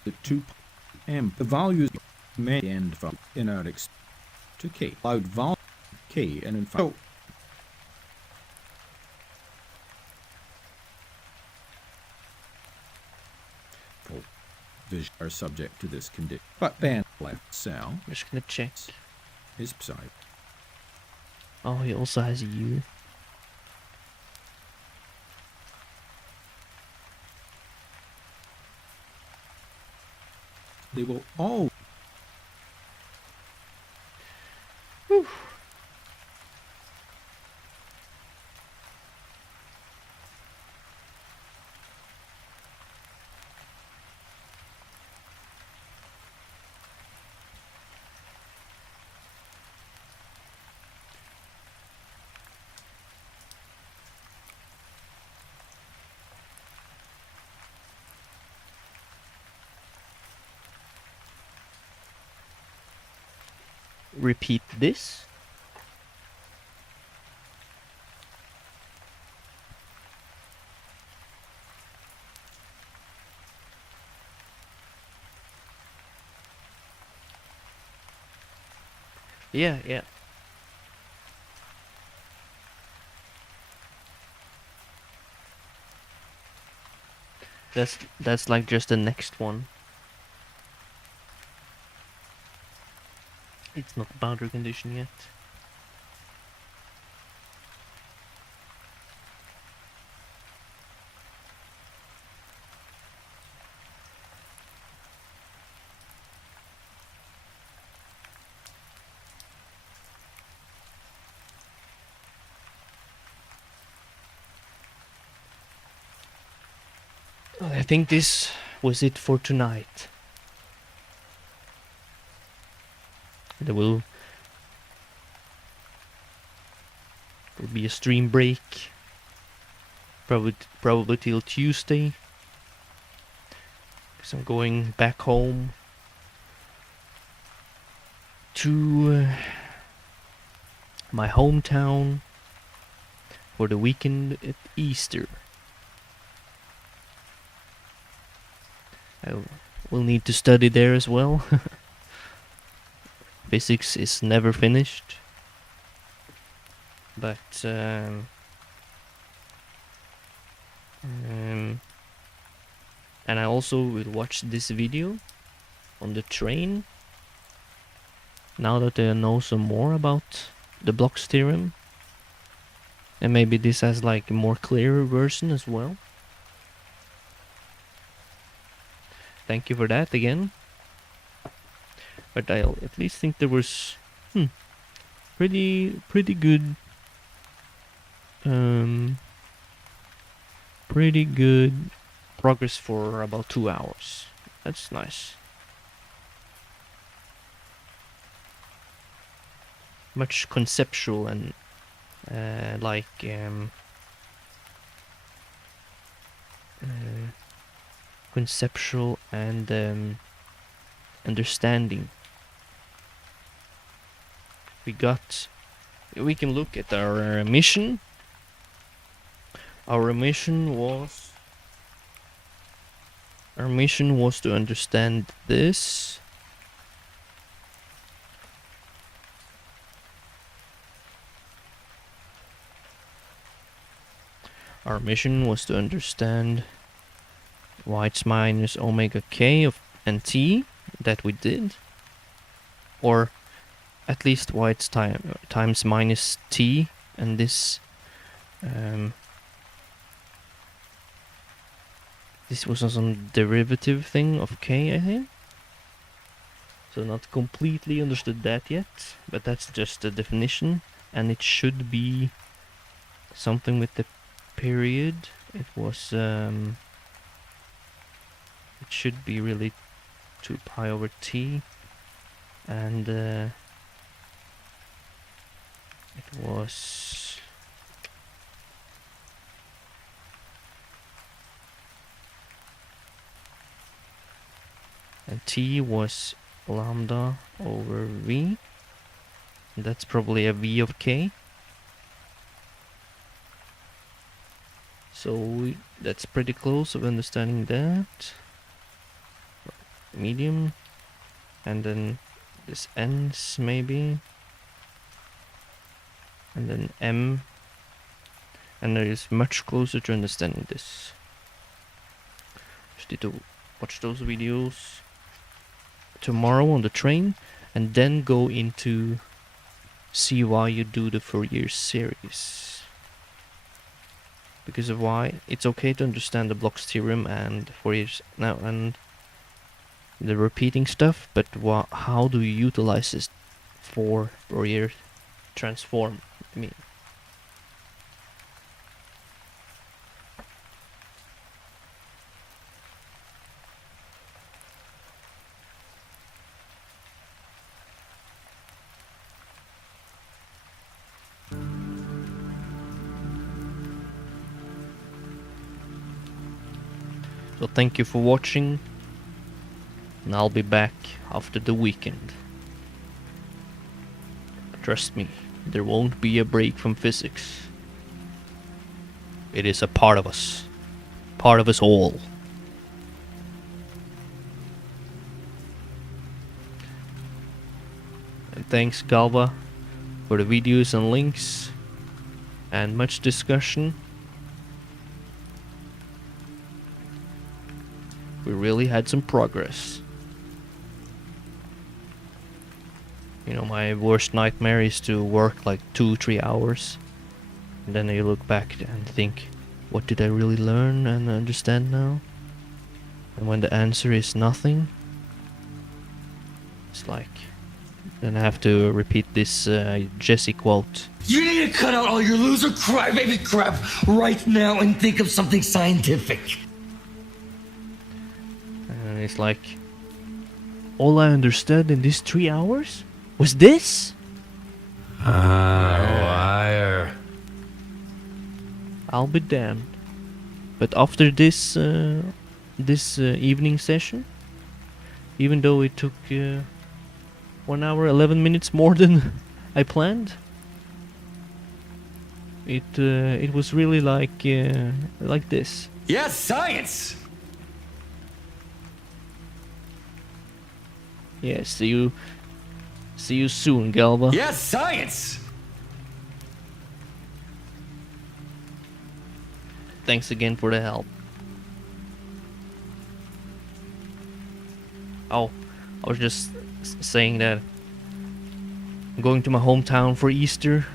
The two the values may end from in our to K. Allowed value K and in fact vision are subject to this condition. But then left cell I'm just gonna check. is psi. Oh, he also has a U. They will all Repeat this. Yeah, yeah. That's like just the next one. It's not boundary condition yet. I think this was it for tonight. There will be a stream break, probably till Tuesday, because I'm going back home to my hometown for the weekend at Easter. I will need to study there as well. Physics is never finished, but and I also will watch this video on the train now that I know some more about the Bloch's theorem, and maybe this has like a more clearer version as well. Thank you for that again. But I at least think there was pretty good pretty good progress for about 2 hours. That's nice. Much conceptual and conceptual and understanding. We can look at our mission. Our mission was to understand this. Our mission was to understand 𝐻 minus omega k of and t. That we did. Or at least 𝐻 times minus t, and this this was some derivative thing of k, I think. So not completely understood that yet, but that's just the definition, and it should be something with the period. It was it should be really 2 pi over t, and it was and t was lambda over v. That's probably a v of k. So that's pretty close of understanding that. Medium. And then this n's maybe. And then m. And there is much closer to understanding this. Just need to watch those videos tomorrow on the train, and then go into see why you do the Fourier series. Because of why it's okay to understand the Bloch's theorem and Fourier now and the repeating stuff, but how do you utilize this for Fourier transform? I mean, so thank you for watching, and I'll be back after the weekend. Trust me, there won't be a break from physics. It is a part of us all. And thanks Galva for the videos and links and much discussion. We really had some progress. You know, my worst nightmare is to work like 2-3 hours, and then you look back and think, what did I really learn and understand now? And when the answer is nothing, it's like, then I have to repeat this Jesse quote. You need to cut out all your loser crybaby crap right now and think of something scientific. And it's like, all I understood in these 3 hours was this? Liar. I'll be damned. But after this evening session, even though it took 1 hour 11 minutes more than I planned, it was really like this. Yes, science. Yeah, see you soon, Galva. Yes, science. Thanks again for the help. Oh, I was just saying that I'm going to my hometown for Easter,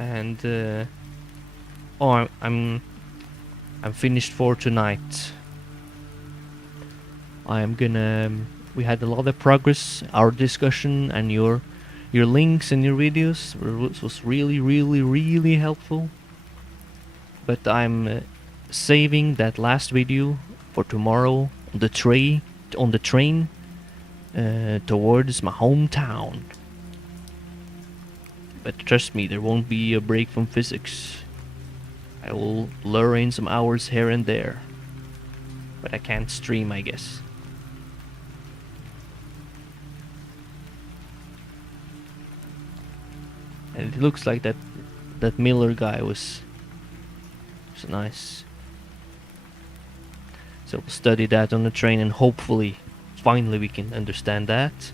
and I'm finished for tonight. I'm gonna. We had a lot of progress. Our discussion and your links and your videos was really helpful. But I'm saving that last video for tomorrow on the train towards my hometown. But trust me, there won't be a break from physics. I will lure in some hours here and there, but I can't stream, I guess. And it looks like that Miller guy was nice. So we'll study that on the train, and hopefully, finally we can understand that,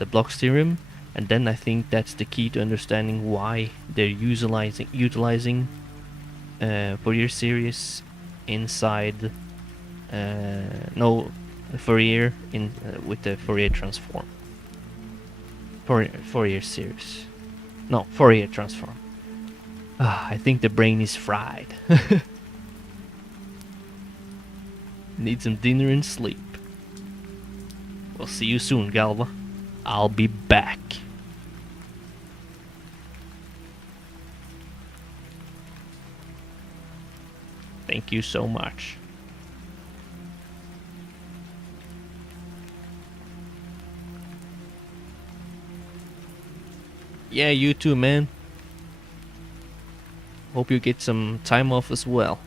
the Bloch's theorem, and then I think that's the key to understanding why they're utilizing Fourier series inside no Fourier in with the Fourier transform. Fourier series. No, Fourier transform. I think the brain is fried. Need some dinner and sleep. We'll see you soon, Galva. I'll be back. Thank you so much. Yeah, you too, man. Hope you get some time off as well.